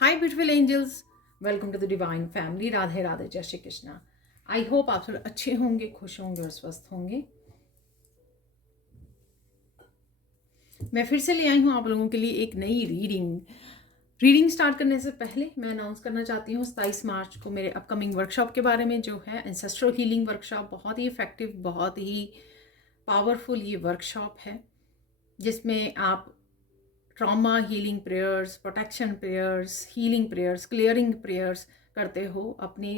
Hi beautiful angels, welcome to the divine family. Radhe Radhe, जय Shri Krishna. I hope आप सब अच्छे होंगे, खुश होंगे और स्वस्थ होंगे। मैं फिर से ले आई हूँ आप लोगों के लिए एक नई रीडिंग स्टार्ट करने से पहले मैं अनाउंस करना चाहती हूँ 27 मार्च को मेरे अपकमिंग वर्कशॉप के बारे में, जो है एंसेस्ट्रल हीलिंग वर्कशॉप। बहुत ही इफेक्टिव, बहुत ही पावरफुल ये वर्कशॉप है, जिसमें आप trauma healing prayers, protection prayers, healing prayers, clearing prayers करते हो। अपने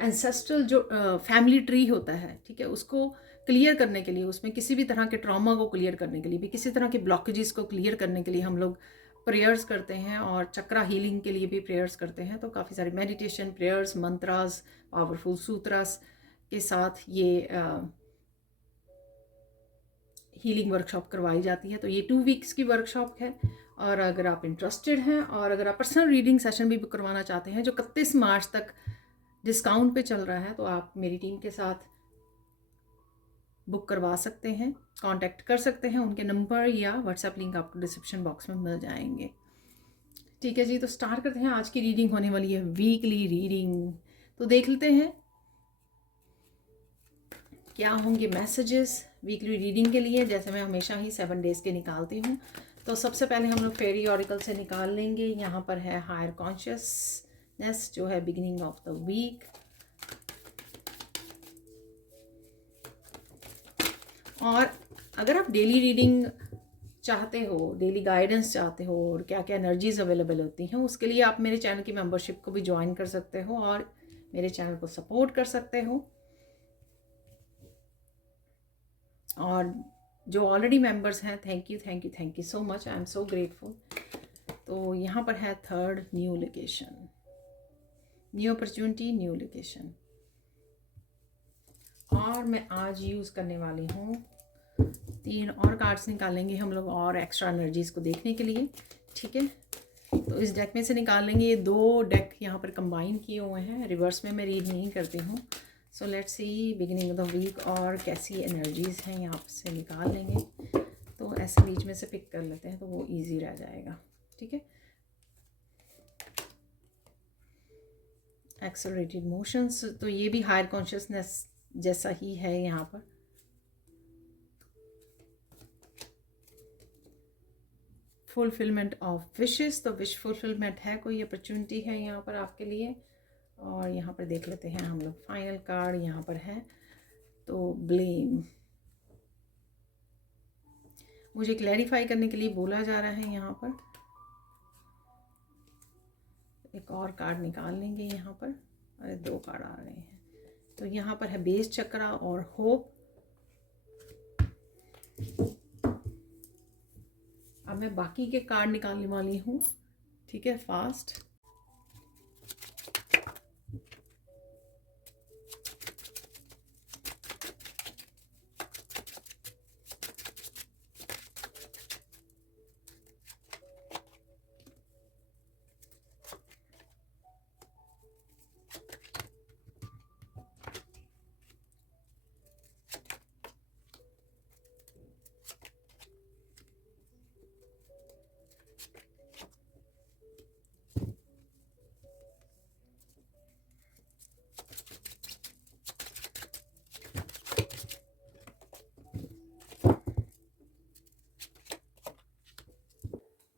एंसेस्ट्रल जो फैमिली ट्री होता है, ठीक है, उसको क्लियर करने के लिए, उसमें किसी भी तरह के ट्रॉमा को क्लियर करने के लिए भी, किसी तरह के ब्लॉकेजेस को क्लियर करने के लिए हम लोग प्रेयर्स करते हैं, और चक्रा हीलिंग के लिए भी प्रेयर्स करते हैं। तो काफ़ी सारी मेडिटेशन, प्रेयर्स, मंत्रास, पावरफुल सूत्रास के साथ ये हीलिंग वर्कशॉप करवाई जाती है। तो ये 2 वीक्स की वर्कशॉप है, और अगर आप इंटरेस्टेड हैं और अगर आप पर्सनल रीडिंग सेशन भी बुक करवाना चाहते हैं, जो 31 मार्च तक डिस्काउंट पे चल रहा है, तो आप मेरी टीम के साथ बुक करवा सकते हैं, कांटेक्ट कर सकते हैं। उनके नंबर या व्हाट्सएप लिंक आपको डिस्क्रिप्शन बॉक्स में मिल जाएंगे। ठीक है जी, तो स्टार्ट करते हैं। आज की रीडिंग होने वाली है वीकली रीडिंग। तो देख लेते हैं क्या होंगे मैसेजेस वीकली रीडिंग के लिए। जैसे मैं हमेशा ही 7 डेज़ के निकालती हूँ, तो सबसे पहले हम लोग फेरी ऑरिकल से निकाल लेंगे। यहाँ पर है हायर कॉन्शियसनेस, जो है बिगिनिंग ऑफ द वीक। और अगर आप डेली रीडिंग चाहते हो, डेली गाइडेंस चाहते हो, और क्या क्या एनर्जीज अवेलेबल होती हैं, उसके लिए आप मेरे चैनल की मेंबरशिप को भी ज्वाइन कर सकते हो और मेरे चैनल को सपोर्ट कर सकते हो। और जो ऑलरेडी मेंबर्स हैं, thank you so much, I am so grateful. तो यहाँ पर है third, new location, new opportunity, new location. और मैं आज यूज़ करने वाली हूँ 3 और कार्ड्स निकालेंगे हम लोग और एक्स्ट्रा एनर्जीज को देखने के लिए। ठीक है, तो इस डेक में से निकाल लेंगे। ये 2 डेक यहाँ पर कंबाइन किए हुए हैं, रिवर्स में मैं रीड नहीं करती हूँ। So let's see beginning of the week और कैसी एनर्जीज हैं, यहाँ से निकाल लेंगे। तो ऐसे बीच में से पिक कर लेते हैं, तो वो इजी रह जाएगा। ठीक है, एक्सेलरेटेड मोशंस, तो ये भी हायर कॉन्शियसनेस जैसा ही है यहाँ पर। फुलफिलमेंट ऑफ विशेस, तो विश फुलफिलमेंट है, कोई अपॉर्चुनिटी है यहाँ पर आपके लिए। और यहाँ पर देख लेते हैं हम लोग फाइनल कार्ड यहाँ पर है, तो ब्लेम। मुझे क्लैरिफाई करने के लिए बोला जा रहा है यहाँ पर। एक और कार्ड निकाल लेंगे यहाँ पर। अरे 2 कार्ड आ रहे हैं। तो यहाँ पर है बेस चक्रा और होप। अब मैं बाकी के कार्ड निकालने वाली हूँ। ठीक है, फास्ट।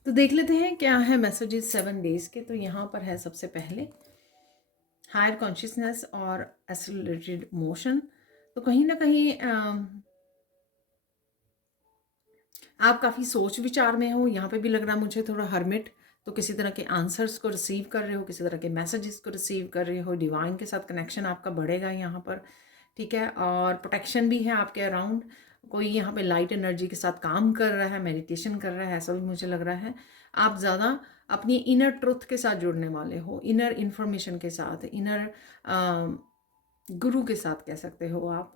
तो देख लेते हैं क्या है मैसेजेस 7 डेज के। तो यहाँ पर है सबसे पहले हायर कॉन्शियसनेस और एक्सेलरेटेड मोशन। तो कहीं ना कहीं आप काफ़ी सोच विचार में हो। यहाँ पे भी लग रहा है मुझे थोड़ा हर्मिट। तो किसी तरह के आंसर्स को रिसीव कर रहे हो, किसी तरह के मैसेजेस को रिसीव कर रहे हो। डिवाइन के साथ कनेक्शन आपका बढ़ेगा यहाँ पर। ठीक है, और प्रोटेक्शन भी है आपके अराउंड। कोई यहाँ पे लाइट एनर्जी के साथ काम कर रहा है, मेडिटेशन कर रहा है, ऐसा भी मुझे लग रहा है। आप ज़्यादा अपनी इनर ट्रुथ के साथ जुड़ने वाले हो, इनर इन्फॉर्मेशन के साथ, इनर गुरु के साथ कह सकते हो आप,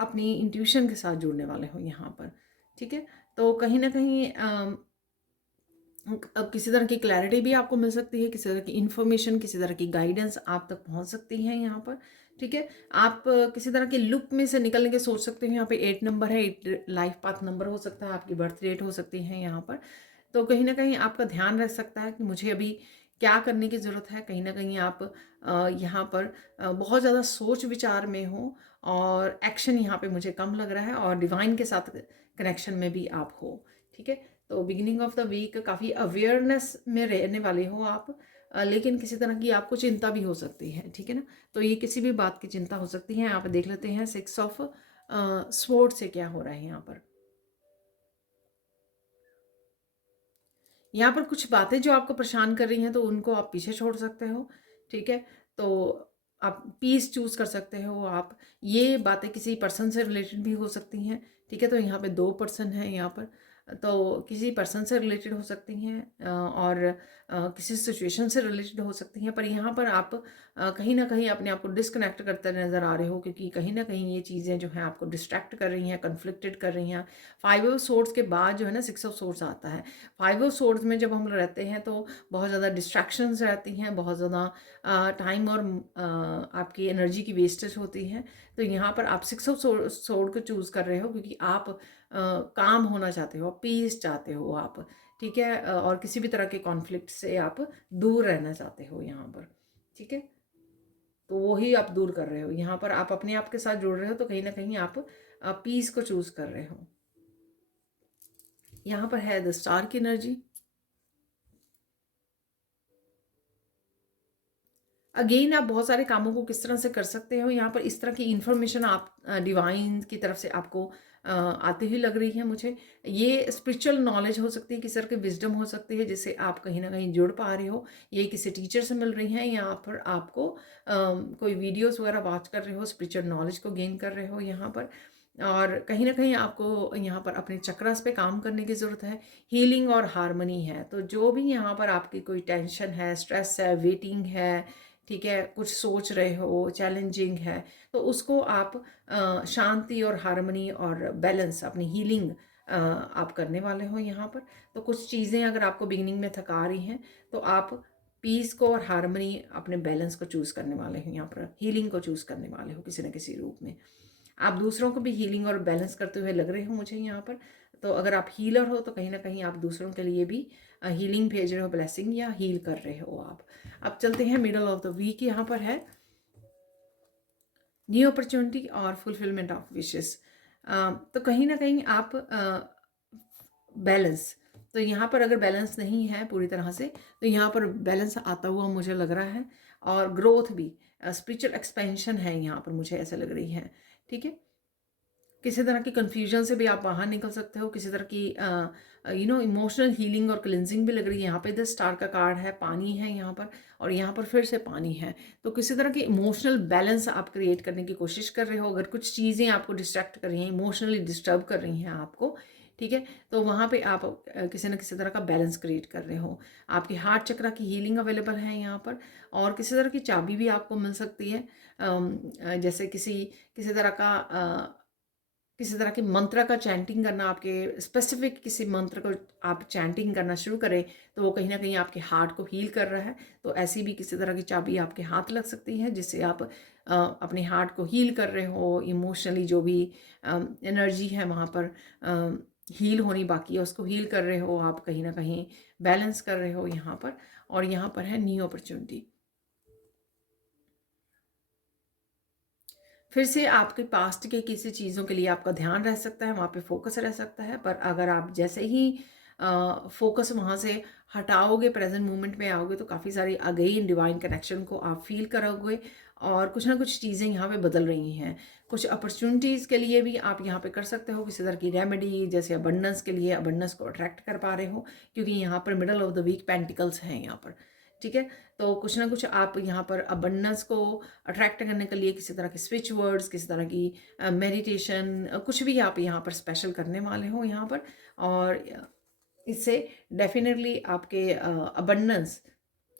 अपनी इंट्यूशन के साथ जुड़ने वाले हो यहाँ पर। ठीक है, तो कहीं ना कहीं अब किसी तरह की क्लैरिटी भी आपको मिल सकती है, किसी तरह की इन्फॉर्मेशन, किसी तरह की गाइडेंस आप तक पहुंच सकती है यहाँ पर। ठीक है, आप किसी तरह के लुप में से निकलने के सोच सकते हो। यहाँ पे 8 नंबर है, 8 लाइफ पाथ नंबर हो सकता है, आपकी बर्थ डेट हो सकती है यहाँ पर। तो कहीं न कहीं आपका ध्यान रह सकता है कि मुझे अभी क्या करने की ज़रूरत है। कहीं न कहीं आप यहाँ पर बहुत ज़्यादा सोच विचार में हो और एक्शन यहाँ पे मुझे कम लग रहा है और डिवाइन के साथ कनेक्शन में भी आप हो, ठीक है? तो बिगिनिंग ऑफ द वीक काफ़ी अवेयरनेस में रहने वाले हो आप, लेकिन किसी तरह की आपको चिंता भी हो सकती है, ठीक है ना? तो ये किसी भी बात की चिंता हो सकती है। यहाँ पे देख लेते हैं 6 ऑफ स्वॉर्ड से क्या हो रहा है यहाँ पर। यहाँ पर कुछ बातें जो आपको परेशान कर रही हैं तो उनको आप पीछे छोड़ सकते हो, ठीक है? तो आप पीस चूज़ कर सकते हो आप। ये बातें किसी पर्सन से रिलेटेड भी हो सकती हैं, ठीक है? तो यहाँ पे 2 पर्सन हैं यहाँ पर, तो किसी पर्सन से रिलेटेड हो सकती हैं और किसी सिचुएशन से रिलेटेड हो सकती हैं। पर यहाँ पर आप कहीं न कहीं अपने आप को डिस्कनेक्ट करते नज़र आ रहे हो, क्योंकि कहीं न कहीं ये चीज़ें जो हैं आपको डिस्ट्रैक्ट कर रही हैं, कन्फ्लिक्टेड कर रही हैं। 5 ऑफ सोर्ड्स के बाद जो है ना 6 ऑफ सोर्ड्स आता है। 5 ऑफ सोर्ड्स में जब हम रहते हैं तो बहुत ज़्यादा डिस्ट्रैक्शंस रहती हैं, बहुत ज़्यादा टाइम और आपकी एनर्जी की वेस्टेज होती है। तो यहाँ पर आप 6 ऑफ सोर्ड को चूज़ कर रहे हो क्योंकि आप काम होना चाहते हो, पीस चाहते हो आप, ठीक है? और किसी भी तरह के कॉन्फ्लिक्ट से आप दूर रहना चाहते हो यहाँ पर, ठीक है? तो वही आप दूर कर रहे हो। यहाँ पर आप अपने आप के साथ जुड़ रहे हो, तो कहीं न कहीं आप पीस को चूज़ कर रहे हो। यहाँ पर है द स्टार की एनर्जी। अगेन आप बहुत सारे कामों को किस तरह से कर सकते हो, यहाँ पर इस तरह की इन्फॉर्मेशन आप डिवाइन की तरफ से आपको आती हुई लग रही है मुझे। ये स्पिरिचुअल नॉलेज हो सकती है, किस तरह की विजडम हो सकती है जिससे आप कहीं ना कहीं जुड़ पा रहे हो। ये किसी टीचर से मिल रही हैं या फिर आपको कोई वीडियोस वगैरह वॉच कर रहे हो, स्पिरिचुअल नॉलेज को गेन कर रहे हो यहाँ पर। और कहीं ना कहीं आपको यहाँ पर अपने चक्रास पे काम करने की ज़रूरत है। हीलिंग और हार्मनी है, तो जो भी यहाँ पर आपकी कोई टेंशन है, स्ट्रेस है, वेटिंग है, ठीक है, कुछ सोच रहे हो, चैलेंजिंग है, तो उसको आप शांति और हार्मनी और बैलेंस, अपनी हीलिंग आप करने वाले हो यहाँ पर। तो कुछ चीज़ें अगर आपको बिगिनिंग में थका रही हैं तो आप पीस को और हार्मनी, अपने बैलेंस को चूज़ करने वाले हो यहाँ पर, हीलिंग को चूज़ करने वाले हो किसी न किसी रूप में। आप दूसरों को भी हीलिंग और बैलेंस करते हुए लग रहे हो मुझे यहाँ पर। तो अगर आप हीलर हो तो कहीं ना कहीं आप दूसरों के लिए भी हीलिंग भेज रहे हो, ब्लेसिंग या हील कर रहे हो आप। अब चलते हैं मिडल ऑफ द वीक। यहाँ पर है न्यू अपॉर्चुनिटी और फुलफिलमेंट ऑफ विशेस। तो कहीं ना कहीं आप बैलेंस, तो यहाँ पर अगर बैलेंस नहीं है पूरी तरह से तो यहाँ पर बैलेंस आता हुआ मुझे लग रहा है। और ग्रोथ भी, स्पिरिचुअल एक्सपेंशन है यहाँ पर मुझे ऐसा लग रही है, ठीक है? किसी तरह की कन्फ्यूजन से भी आप बाहर निकल सकते हो, किसी तरह की इमोशनल हीलिंग और क्लिनजिंग भी लग रही है। यहाँ पे द स्टार का कार्ड है, पानी है यहाँ पर और यहाँ पर फिर से पानी है। तो किसी तरह की इमोशनल बैलेंस आप क्रिएट करने की कोशिश कर रहे हो। अगर कुछ चीज़ें आपको डिस्ट्रैक्ट कर रही हैं, इमोशनली डिस्टर्ब कर रही हैं आपको, ठीक है, तो वहाँ पे आप किसी न किसी तरह का बैलेंस क्रिएट कर रहे हो। आपकी हार्ट चक्रा की हीलिंग अवेलेबल है यहाँ पर और किसी तरह की चाबी भी आपको मिल सकती है। जैसे किसी किसी तरह का किसी तरह के मंत्र का चैंटिंग करना, आपके स्पेसिफिक किसी मंत्र को आप चैंटिंग करना शुरू करें तो वो कहीं ना कहीं आपके हार्ट को हील कर रहा है। तो ऐसी भी किसी तरह की चाबी आपके हाथ लग सकती है जिससे आप अपने हार्ट को हील कर रहे हो। इमोशनली जो भी एनर्जी है वहाँ पर हील होनी बाकी है उसको हील कर रहे हो आप, कहीं ना कहीं बैलेंस कर रहे हो यहाँ पर। और यहाँ पर है न्यू अपॉर्चुनिटी। फिर से आपके पास्ट के किसी चीज़ों के लिए आपका ध्यान रह सकता है, वहाँ पे फोकस रह सकता है। पर अगर आप जैसे ही फोकस वहाँ से हटाओगे, प्रेजेंट मोमेंट में आओगे, तो काफ़ी सारी अगेन डिवाइन कनेक्शन को आप फील करोगे और कुछ ना कुछ चीज़ें यहाँ पे बदल रही हैं। कुछ अपॉर्चुनिटीज़ के लिए भी आप यहाँ पे कर सकते हो किसी तरह की रेमेडी, जैसे अबंडेंस के लिए अबंडेंस को अट्रैक्ट कर पा रहे हो, क्योंकि यहाँ पर middle of the week pentacles हैं यहाँ पर, ठीक है? तो कुछ ना कुछ आप यहाँ पर अबंडेंस को अट्रैक्ट करने के लिए किसी तरह के स्विच वर्ड्स, किसी तरह की मेडिटेशन, कुछ भी आप यहाँ पर स्पेशल करने वाले हो यहाँ पर। और इससे डेफिनेटली आपके अबंडेंस,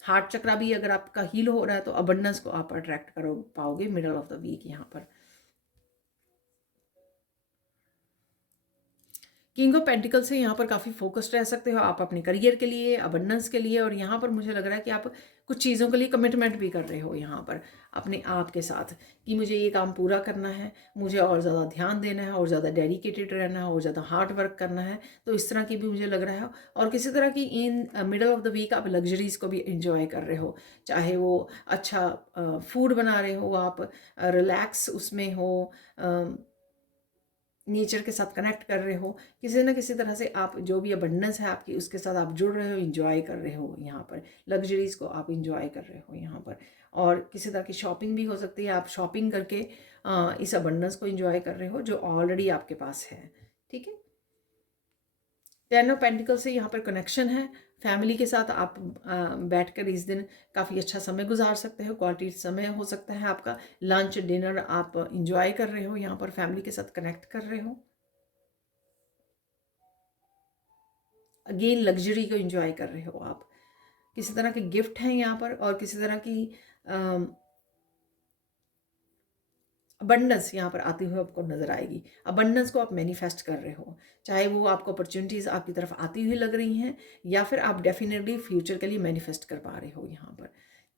हार्ट चक्रा भी अगर आपका हील हो रहा है तो अबंडेंस को आप अट्रैक्ट करो पाओगे मिडल ऑफ द वीक यहाँ पर। किंग ऑफ पेंटिकल से यहाँ पर काफ़ी फोकस्ड रह सकते हो आप अपने करियर के लिए, अबंडेंस के लिए, और यहाँ पर मुझे लग रहा है कि आप कुछ चीज़ों के लिए कमिटमेंट भी कर रहे हो यहाँ पर अपने आप के साथ, कि मुझे ये काम पूरा करना है, मुझे और ज़्यादा ध्यान देना है, और ज़्यादा डेडिकेटेड रहना है, और ज़्यादा हार्ड वर्क करना है। तो इस तरह की भी मुझे लग रहा है। और किसी तरह की in middle of the week आप लग्जरीज़ को भी इंजॉय कर रहे हो, चाहे वो अच्छा फूड बना रहे हो आप, रिलैक्स उसमें हो, नेचर के साथ कनेक्ट कर रहे हो, किसी न किसी तरह से आप जो भी अबंडेंस है आपकी उसके साथ आप जुड़ रहे हो, इंजॉय कर रहे हो यहाँ पर, लग्जरीज़ को आप इंजॉय कर रहे हो यहाँ पर। और किसी तरह की शॉपिंग भी हो सकती है, आप शॉपिंग करके इस अबंडेंस को इंजॉय कर रहे हो जो ऑलरेडी आपके पास है। ठीक है, 10 ऑफ पेंटिकल से यहाँ पर कनेक्शन है, फैमिली के साथ आप बैठकर इस दिन काफ़ी अच्छा समय गुजार सकते हो, क्वालिटी समय हो सकता है आपका, लंच डिनर आप इंजॉय कर रहे हो यहाँ पर, फैमिली के साथ कनेक्ट कर रहे हो, अगेन लग्जरी को इंजॉय कर रहे हो आप, किसी तरह के गिफ्ट हैं यहाँ पर, और किसी तरह की अबंडेंस यहाँ पर आती हुई आपको नजर आएगी। अबंडेंस को आप मैनिफेस्ट कर रहे हो, चाहे वो आपको अपॉर्चुनिटीज़ आपकी तरफ आती हुई लग रही हैं, या फिर आप डेफिनेटली फ्यूचर के लिए मैनिफेस्ट कर पा रहे हो यहाँ पर।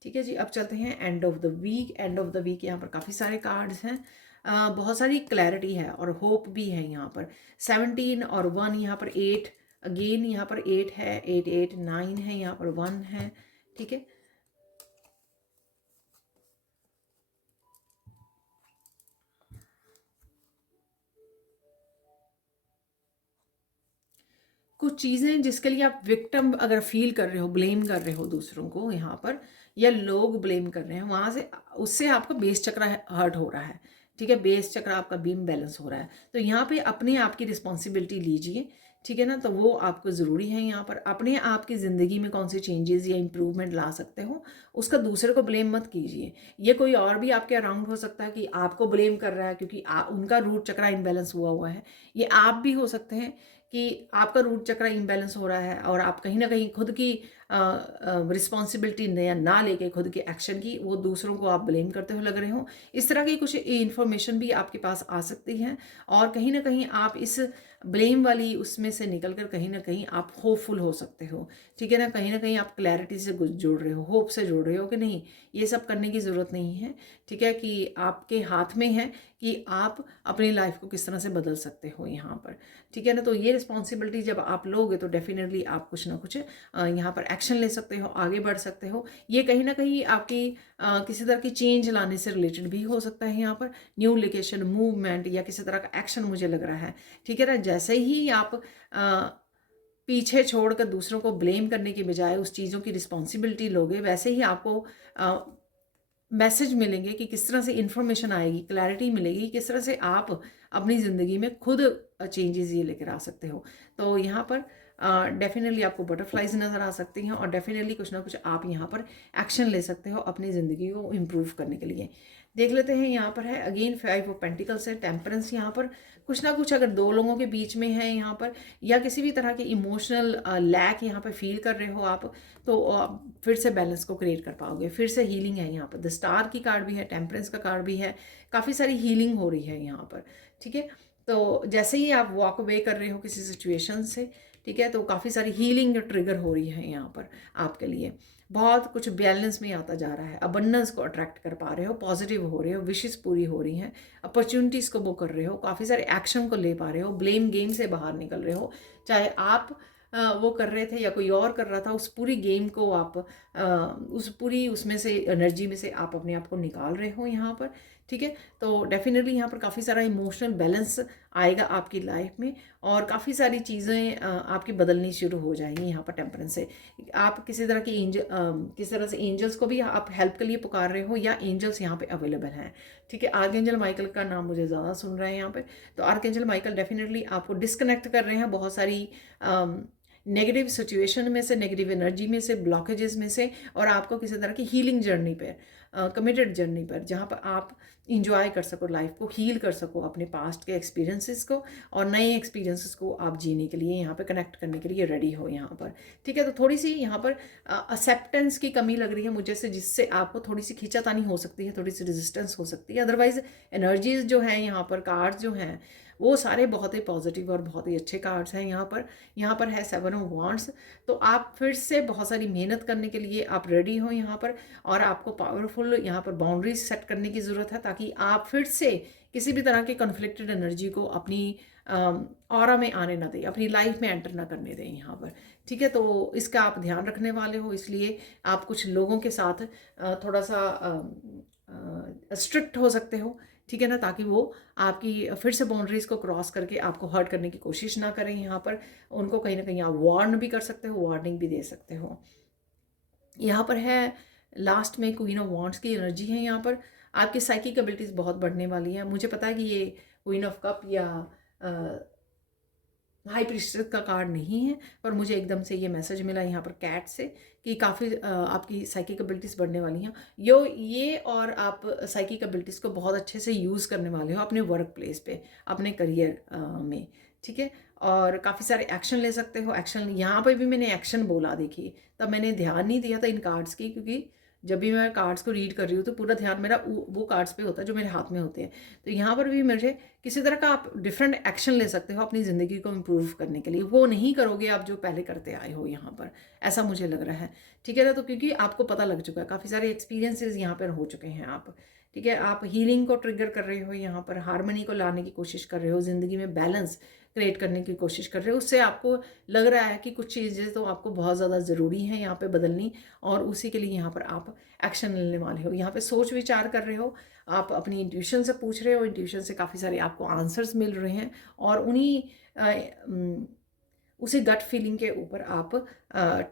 ठीक है जी, अब चलते हैं end of the week. End of the week यहाँ पर काफ़ी सारे कार्ड्स हैं, बहुत सारी क्लैरिटी है और होप भी है यहाँ पर। 17 और 1 यहाँ पर 8, अगेन यहाँ पर 8 है, 8 8 9 है, यहाँ पर 1 है। ठीक है, कुछ चीज़ें जिसके लिए आप विक्टिम अगर फील कर रहे हो, ब्लेम कर रहे हो दूसरों को यहाँ पर, या लोग ब्लेम कर रहे हैं, वहाँ से उससे आपका बेस चक्र हर्ट हो रहा है। ठीक है, बेस चक्र आपका बीम बैलेंस हो रहा है, तो यहाँ पे अपने आप की रिस्पॉन्सिबिलिटी लीजिए। ठीक है ना, तो वो आपको ज़रूरी है यहाँ पर। अपने आप की ज़िंदगी में कौन सी चेंजेस या इम्प्रूवमेंट ला सकते हो, उसका दूसरे को ब्लेम मत कीजिए। ये कोई और भी आपके अराउंड हो सकता है कि आपको ब्लेम कर रहा है क्योंकि उनका रूट चक्र इनबैलेंस हुआ है। ये आप भी हो सकते हैं कि आपका रूट चक्र इम्बैलेंस हो रहा है और आप कहीं ना कहीं खुद की रिस्पॉन्सिबिलिटी ना लेके खुद के एक्शन की वो दूसरों को आप ब्लेम करते हुए लग रहे हो। इस तरह की कुछ इन्फॉर्मेशन भी आपके पास आ सकती है, और कहीं ना कहीं आप इस ब्लेम वाली उसमें से निकल कर कहीं ना कहीं आप होपफुल हो सकते हो। ठीक है ना कहीं आप क्लैरिटी से जुड़ रहे हो, होप से जुड़ रहे हो कि नहीं, ये सब करने की ज़रूरत नहीं है। ठीक है, कि आपके हाथ में है कि आप अपनी लाइफ को किस तरह से बदल सकते हो यहाँ पर। ठीक है ना, तो ये रिस्पॉन्सिबिलिटी जब आप लोगे तो डेफिनेटली आप कुछ ना कुछ यहाँ पर एक्शन ले सकते हो, आगे बढ़ सकते हो। ये कहीं ना कहीं आपकी किसी तरह की चेंज लाने से रिलेटेड भी हो सकता है यहाँ पर, न्यू लोकेशन, मूवमेंट या किसी तरह का एक्शन मुझे लग रहा है। ठीक है ना, जैसे ही आप पीछे छोड़कर दूसरों को ब्लेम करने के बजाय उस चीज़ों की रिस्पॉन्सिबिलिटी लोगे, वैसे ही आपको मैसेज मिलेंगे कि किस तरह से इन्फॉर्मेशन आएगी, क्लैरिटी मिलेगी, किस तरह से आप अपनी ज़िंदगी में खुद चेंजेस ये लेकर आ सकते हो। तो यहाँ पर डेफिनेटली आपको बटरफ्लाइज नज़र आ सकती हैं, और डेफिनेटली कुछ ना कुछ आप यहाँ पर एक्शन ले सकते हो अपनी ज़िंदगी को इम्प्रूव करने के लिए। देख लेते हैं यहाँ पर है अगेन 5 ऑफ पेंटिकल्स है, टेम्परेंस। यहाँ पर कुछ ना कुछ अगर दो लोगों के बीच में है यहाँ पर, या किसी भी तरह के इमोशनल लैक यहाँ पर फील कर रहे हो आप, तो फिर से बैलेंस को क्रिएट कर पाओगे, फिर से हीलिंग है यहाँ पर। द स्टार की कार्ड भी है, टेम्परेंस का कार्ड भी है, काफ़ी सारी हीलिंग हो रही है यहाँ पर। ठीक है, तो जैसे ही आप वॉक अवे कर रहे हो किसी सिचुएशन से, ठीक है, तो काफ़ी सारी हीलिंग ट्रिगर हो रही है यहाँ पर आपके लिए। बहुत कुछ बैलेंस में आता जा रहा है, अबंडेंस को अट्रैक्ट कर पा रहे हो, पॉजिटिव हो रहे हो, विशेस पूरी हो रही हैं, अपॉर्चुनिटीज़ को वो कर रहे हो, काफ़ी सारे एक्शन को ले पा रहे हो, ब्लेम गेम से बाहर निकल रहे हो। चाहे आप वो कर रहे थे या कोई और कर रहा था, उस पूरी गेम को आप उस पूरी उसमें से एनर्जी में से आप अपने आप को निकाल रहे हो यहाँ पर। ठीक है, तो डेफिनेटली यहाँ पर काफ़ी सारा इमोशनल बैलेंस आएगा आपकी लाइफ में, और काफ़ी सारी चीज़ें आपकी बदलनी शुरू हो जाएंगी यहाँ पर टेम्परेंस से। आप किसी तरह की किसी तरह से एंजल्स को भी आप हेल्प के लिए पुकार रहे हो, या एंजल्स यहाँ पे अवेलेबल हैं। ठीक है, आर्कएंजल माइकल का नाम मुझे ज़्यादा सुन रहे हैं यहाँ पे, तो आर्कएंजल माइकल डेफिनेटली आपको डिस्कनेक्ट कर रहे हैं बहुत सारी नेगेटिव सिचुएशन में से, नेगेटिव एनर्जी में से, ब्लॉकेजेस में से, और आपको किसी तरह की हीलिंग जर्नी पर, कमिटेड जर्नी पर, जहाँ पर आप इंजॉय कर सको लाइफ को, हील कर सको अपने पास्ट के एक्सपीरियंसेस को, और नए एक्सपीरियंसेस को आप जीने के लिए यहाँ पे कनेक्ट करने के लिए रेडी हो यहाँ पर। ठीक है, तो थोड़ी सी यहाँ पर एक्सेप्टेंस की कमी लग रही है मुझे से, जिससे आपको थोड़ी सी खींचातानी हो सकती है, थोड़ी सी रेजिस्टेंस हो सकती है। अदरवाइज एनर्जीज जो हैं यहाँ पर, कार्ड्स जो हैं वो सारे बहुत ही पॉजिटिव और बहुत ही अच्छे कार्ड्स हैं। यहाँ पर है 7 ऑफ वांड्स। तो आप फिर से बहुत सारी मेहनत करने के लिए आप रेडी हो यहाँ पर, और आपको पावरफुल यहाँ पर बाउंड्रीज सेट करने की ज़रूरत है, ताकि आप फिर से किसी भी तरह की कन्फ्लिक्टेड एनर्जी को अपनी ऑरा में आने ना दें, अपनी लाइफ में एंटर ना करने दें यहाँ पर। ठीक है, तो इसका आप ध्यान रखने वाले हो, इसलिए आप कुछ लोगों के साथ थोड़ा सा स्ट्रिक्ट हो सकते हो। ठीक है ना, ताकि वो आपकी फिर से बाउंड्रीज को क्रॉस करके आपको हर्ट करने की कोशिश ना करें। यहाँ पर उनको कहीं ना कहीं आप वार्न भी कर सकते हो, वार्निंग भी दे सकते हो। यहाँ पर है लास्ट में क्वीन ऑफ वांड्स की एनर्जी है। यहाँ पर आपकी साइकिक एबिलिटीज़ बहुत बढ़ने वाली है। मुझे पता है कि ये क्वीन ऑफ कप या हाई प्रीस्टेस का कार्ड नहीं है, पर मुझे एकदम से ये मैसेज मिला यहाँ पर कैट से कि काफ़ी आपकी साइकिक एबिलिटीज़ बढ़ने वाली हैं। ये और आप साइकिक एबिलिटीज़ को बहुत अच्छे से यूज़ करने वाले हो अपने वर्क प्लेस पे, अपने करियर में। ठीक है, और काफ़ी सारे एक्शन ले सकते हो। एक्शन यहाँ पे भी मैंने एक्शन बोला, देखिए तब मैंने ध्यान नहीं दिया था इन कार्ड्स की, क्योंकि जब भी मैं कार्ड्स को रीड कर रही हूँ तो पूरा ध्यान मेरा वो कार्ड्स पे होता है जो मेरे हाथ में होते हैं। तो यहाँ पर भी मुझे किसी तरह का आप डिफरेंट एक्शन ले सकते हो अपनी ज़िंदगी को इम्प्रूव करने के लिए। वो नहीं करोगे आप जो पहले करते आए हो यहाँ पर, ऐसा मुझे लग रहा है। ठीक है ना, तो क्योंकि आपको पता लग चुका है, काफ़ी सारे एक्सपीरियंसेस यहाँ पर हो चुके हैं आप। ठीक है, आप हीलिंग को ट्रिगर कर रहे हो, यहाँ पर हार्मनी को लाने की कोशिश कर रहे हो, ज़िंदगी में बैलेंस क्रिएट करने की कोशिश कर रहे हो। उससे आपको लग रहा है कि कुछ चीज़ें तो आपको बहुत ज़्यादा ज़रूरी हैं यहाँ पे बदलनी, और उसी के लिए यहाँ पर आप एक्शन लेने वाले हो। यहाँ पे सोच विचार कर रहे हो, आप अपनी इंट्यूशन से पूछ रहे हो, इंट्यूशन से काफ़ी सारे आपको आंसर्स मिल रहे हैं, और उसी गट फीलिंग के ऊपर आप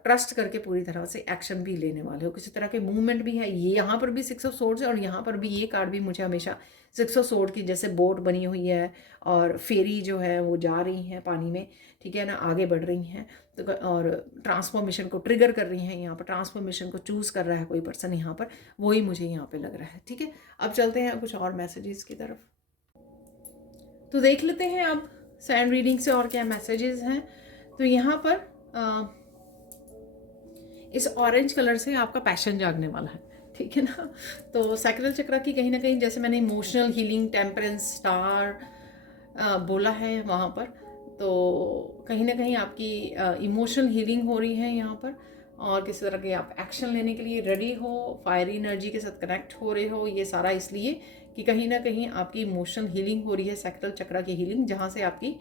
ट्रस्ट करके पूरी तरह से एक्शन भी लेने वाले हो। किसी तरह के मूवमेंट भी है। ये यहाँ पर भी 6 ऑफ सोर्ड्स है, और यहाँ पर भी ये कार्ड भी मुझे हमेशा 6 ऑफ सोर्ड की जैसे बोट बनी हुई है, और फेरी जो है वो जा रही हैं पानी में। ठीक है ना, आगे बढ़ रही हैं, तो और ट्रांसफॉर्मेशन को ट्रिगर कर रही हैं। यहाँ पर ट्रांसफॉर्मेशन को चूज़ कर रहा है कोई पर्सन यहाँ पर, वही मुझे यहाँ पर लग रहा है। ठीक है, अब चलते हैं कुछ और मैसेजेस की तरफ। तो देख लेते हैं अब सैंड रीडिंग से और क्या मैसेजेस हैं। तो यहाँ पर इस ऑरेंज कलर से आपका पैशन जागने वाला है। ठीक है ना, तो सैक्रल चक्र की कहीं ना कहीं, जैसे मैंने इमोशनल हीलिंग, टेम्परेंस, स्टार बोला है वहाँ पर, तो कहीं ना कहीं आपकी इमोशनल हीलिंग हो रही है यहाँ पर, और किसी तरह के आप एक्शन लेने के लिए रेडी हो, फायरी एनर्जी के साथ कनेक्ट हो रहे हो। ये सारा इसलिए कि कहीं ना कहीं आपकी इमोशनल हीलिंग हो रही है, सैक्रल चक्र की हीलिंग, जहाँ से आपकी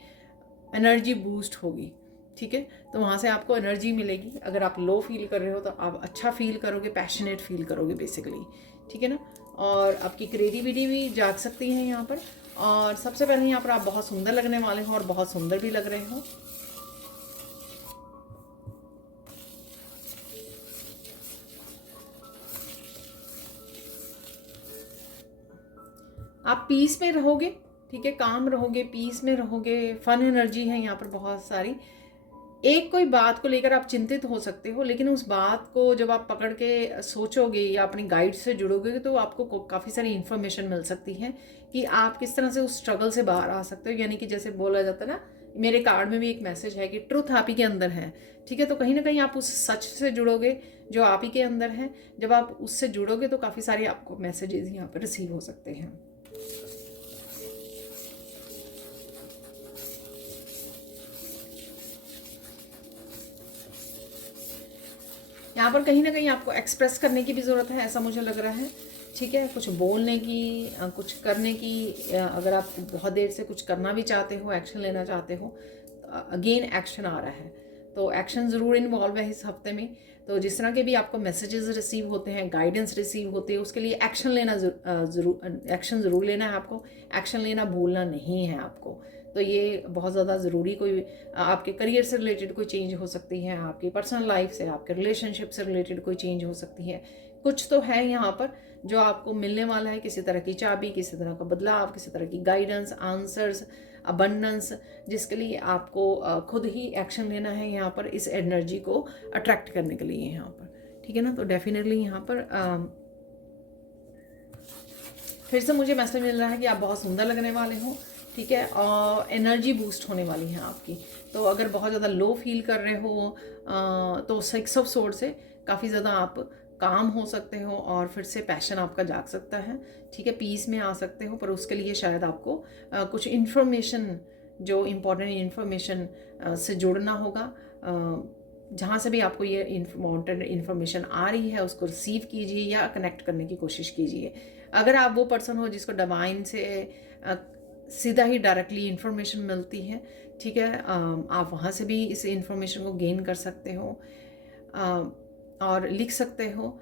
एनर्जी बूस्ट होगी। ठीक है, तो वहाँ से आपको एनर्जी मिलेगी। अगर आप लो फील कर रहे हो तो आप अच्छा फील करोगे, पैशनेट फील करोगे बेसिकली। ठीक है ना, और आपकी क्रिएटिविटी भी जाग सकती है यहाँ पर। और सबसे पहले यहाँ पर आप बहुत सुंदर लगने वाले हो, और बहुत सुंदर भी लग रहे हो। आप पीस में रहोगे। ठीक है, काम रहोगे, पीस में रहोगे, फन एनर्जी है यहाँ पर बहुत सारी। एक कोई बात को लेकर आप चिंतित हो सकते हो, लेकिन उस बात को जब आप पकड़ के सोचोगे या अपनी गाइड से जुड़ोगे तो आपको काफ़ी सारी इन्फॉर्मेशन मिल सकती है कि आप किस तरह से उस स्ट्रगल से बाहर आ सकते हो। यानी कि जैसे बोला जाता है ना, मेरे कार्ड में भी एक मैसेज है कि ट्रुथ आप ही के अंदर है। ठीक है, तो कहीं ना कहीं आप उस सच से जुड़ोगे जो आप ही के अंदर है। जब आप उससे जुड़ोगे तो काफ़ी सारे आपको मैसेजेस यहाँ पर रिसीव हो सकते हैं। यहाँ पर कहीं ना कहीं आपको एक्सप्रेस करने की भी ज़रूरत है, ऐसा मुझे लग रहा है। ठीक है, कुछ बोलने की, कुछ करने की। अगर आप बहुत देर से कुछ करना भी चाहते हो, एक्शन लेना चाहते हो, अगेन एक्शन आ रहा है, तो एक्शन ज़रूर इन्वॉल्व है इस हफ्ते में। तो जिस तरह के भी आपको मैसेजेस रिसीव होते हैं, गाइडेंस रिसीव होते हैं, उसके लिए एक्शन लेना एक्शन ज़रूर लेना है आपको। एक्शन लेना भूलना नहीं है आपको। तो ये बहुत ज़्यादा ज़रूरी, कोई आपके करियर से रिलेटेड कोई चेंज हो सकती है, आपकी पर्सनल लाइफ से, आपके रिलेशनशिप से रिलेटेड कोई चेंज हो सकती है। कुछ तो है यहाँ पर जो आपको मिलने वाला है, किसी तरह की चाबी, किसी तरह का बदलाव, किसी तरह की गाइडेंस, आंसर्स, अबंडेंस, जिसके लिए आपको खुद ही एक्शन लेना है यहाँ पर, इस एनर्जी को अट्रैक्ट करने के लिए यहाँ पर। ठीक है ना, तो डेफिनेटली यहाँ पर फिर से मुझे मैसेज मिल रहा है कि आप बहुत सुंदर लगने वाले हो। ठीक है, और एनर्जी बूस्ट होने वाली है आपकी। तो अगर बहुत ज़्यादा लो फील कर रहे हो तो 6 ऑफ सोर्ड से काफ़ी ज़्यादा आप काम हो सकते हो और फिर से पैशन आपका जाग सकता है, ठीक है, पीस में आ सकते हो। पर उसके लिए शायद आपको कुछ इन्फॉर्मेशन, जो इम्पोर्टेंट इन्फॉर्मेशन से जुड़ना होगा। जहाँ से भी आपको ये इम्पोर्टेंट इन्फॉर्मेशन आ रही है उसको रिसीव कीजिए या कनेक्ट करने की कोशिश कीजिए। अगर आप वो पर्सन हो जिसको डिवाइन से सीधा ही डायरेक्टली इन्फॉर्मेशन मिलती है, ठीक है, आप वहाँ से भी इस इन्फॉर्मेशन को गेन कर सकते हो और लिख सकते हो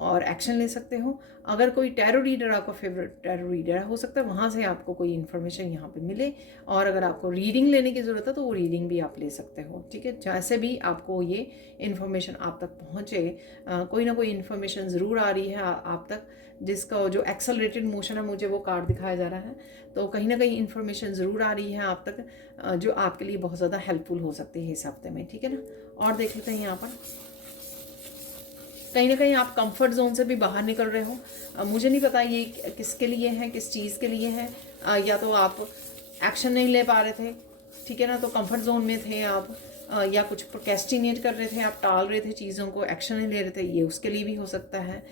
और एक्शन ले सकते हो। अगर कोई टैरो रीडर आपका फेवरेट टैरो रीडर हो सकता है, वहाँ से आपको कोई इन्फॉर्मेशन यहाँ पे मिले। और अगर आपको रीडिंग लेने की ज़रूरत है तो वो रीडिंग भी आप ले सकते हो, ठीक है। जैसे भी आपको ये इन्फॉर्मेशन आप तक पहुँचे, कोई ना कोई इन्फॉर्मेशन ज़रूर आ रही है आप तक, जिसका जो एक्सेलरेटेड मोशन है, मुझे वो कार्ड दिखाया जा रहा है। तो कहीं ना कहीं इन्फॉर्मेशन ज़रूर आ रही है आप तक, जो आपके लिए बहुत ज़्यादा हेल्पफुल हो सकती है इस हफ्ते में, ठीक है ना। और देख लेते हैं यहाँ पर, कहीं ना कहीं आप कंफर्ट जोन से भी बाहर निकल रहे हो। मुझे नहीं पता ये किसके लिए है, किस चीज़ के लिए है। या तो आप एक्शन नहीं ले पा रहे थे, ठीक है ना, तो कंफर्ट जोन में थे आप, या कुछ प्रोक्रेस्टिनेट कर रहे थे, आप टाल रहे थे चीज़ों को, एक्शन नहीं ले रहे थे, ये उसके लिए भी हो सकता है।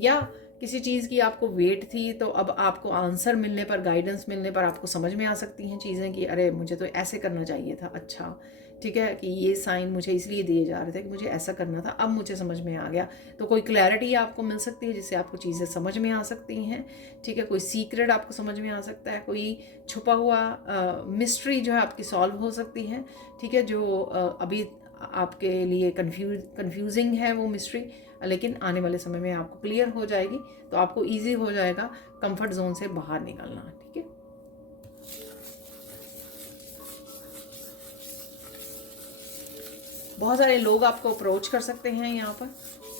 या किसी चीज़ की आपको वेट थी, तो अब आपको आंसर मिलने पर, गाइडेंस मिलने पर आपको समझ में आ सकती हैं चीज़ें कि अरे मुझे तो ऐसे करना चाहिए था, अच्छा ठीक है, कि ये साइन मुझे इसलिए दिए जा रहे थे कि मुझे ऐसा करना था, अब मुझे समझ में आ गया। तो कोई क्लैरिटी आपको मिल सकती है जिससे आपको चीज़ें समझ में आ सकती हैं, ठीक है। कोई सीक्रेट आपको समझ में आ सकता है, कोई छुपा हुआ मिस्ट्री जो है आपकी सॉल्व हो सकती है, ठीक है, जो अभी आपके लिए कंफ्यूजिंग है वो मिस्ट्री, लेकिन आने वाले समय में आपको क्लियर हो जाएगी। तो आपको ईजी हो जाएगा कंफर्ट जोन से बाहर निकलना, ठीक है। बहुत सारे लोग आपको अप्रोच कर सकते हैं यहाँ पर,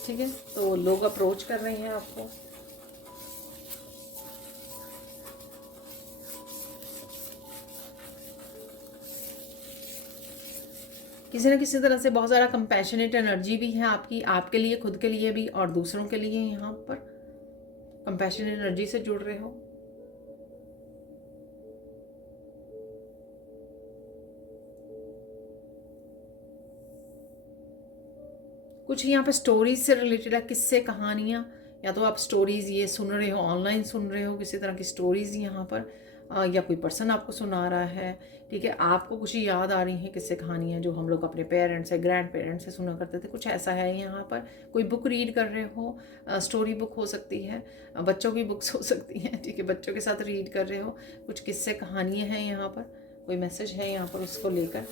ठीक है, तो लोग अप्रोच कर रहे हैं आपको। किसी न किसी तरह से बहुत सारा कंपैशनेट एनर्जी भी है आपकी, आपके लिए, खुद के लिए भी और दूसरों के लिए। यहाँ पर कंपैशनेट एनर्जी से जुड़ रहे हो। कुछ यहाँ पे स्टोरीज से रिलेटेड है, किस्से, कहानियाँ, या तो आप स्टोरीज ये सुन रहे हो, ऑनलाइन सुन रहे हो किसी तरह की स्टोरीज यहाँ पर, या कोई पर्सन आपको सुना रहा है, ठीक है। आपको कुछ याद आ रही हैं किस्से कहानियाँ जो हम लोग अपने पेरेंट्स से, ग्रैंड पेरेंट्स से सुना करते थे, कुछ ऐसा है यहाँ पर। कोई बुक रीड कर रहे हो, स्टोरी बुक हो सकती है, बच्चों की बुक्स हो सकती हैं, ठीक है, बच्चों के साथ रीड कर रहे हो, कुछ किस्से कहानियाँ हैं यहाँ पर, कोई मैसेज है यहाँ पर उसको लेकर।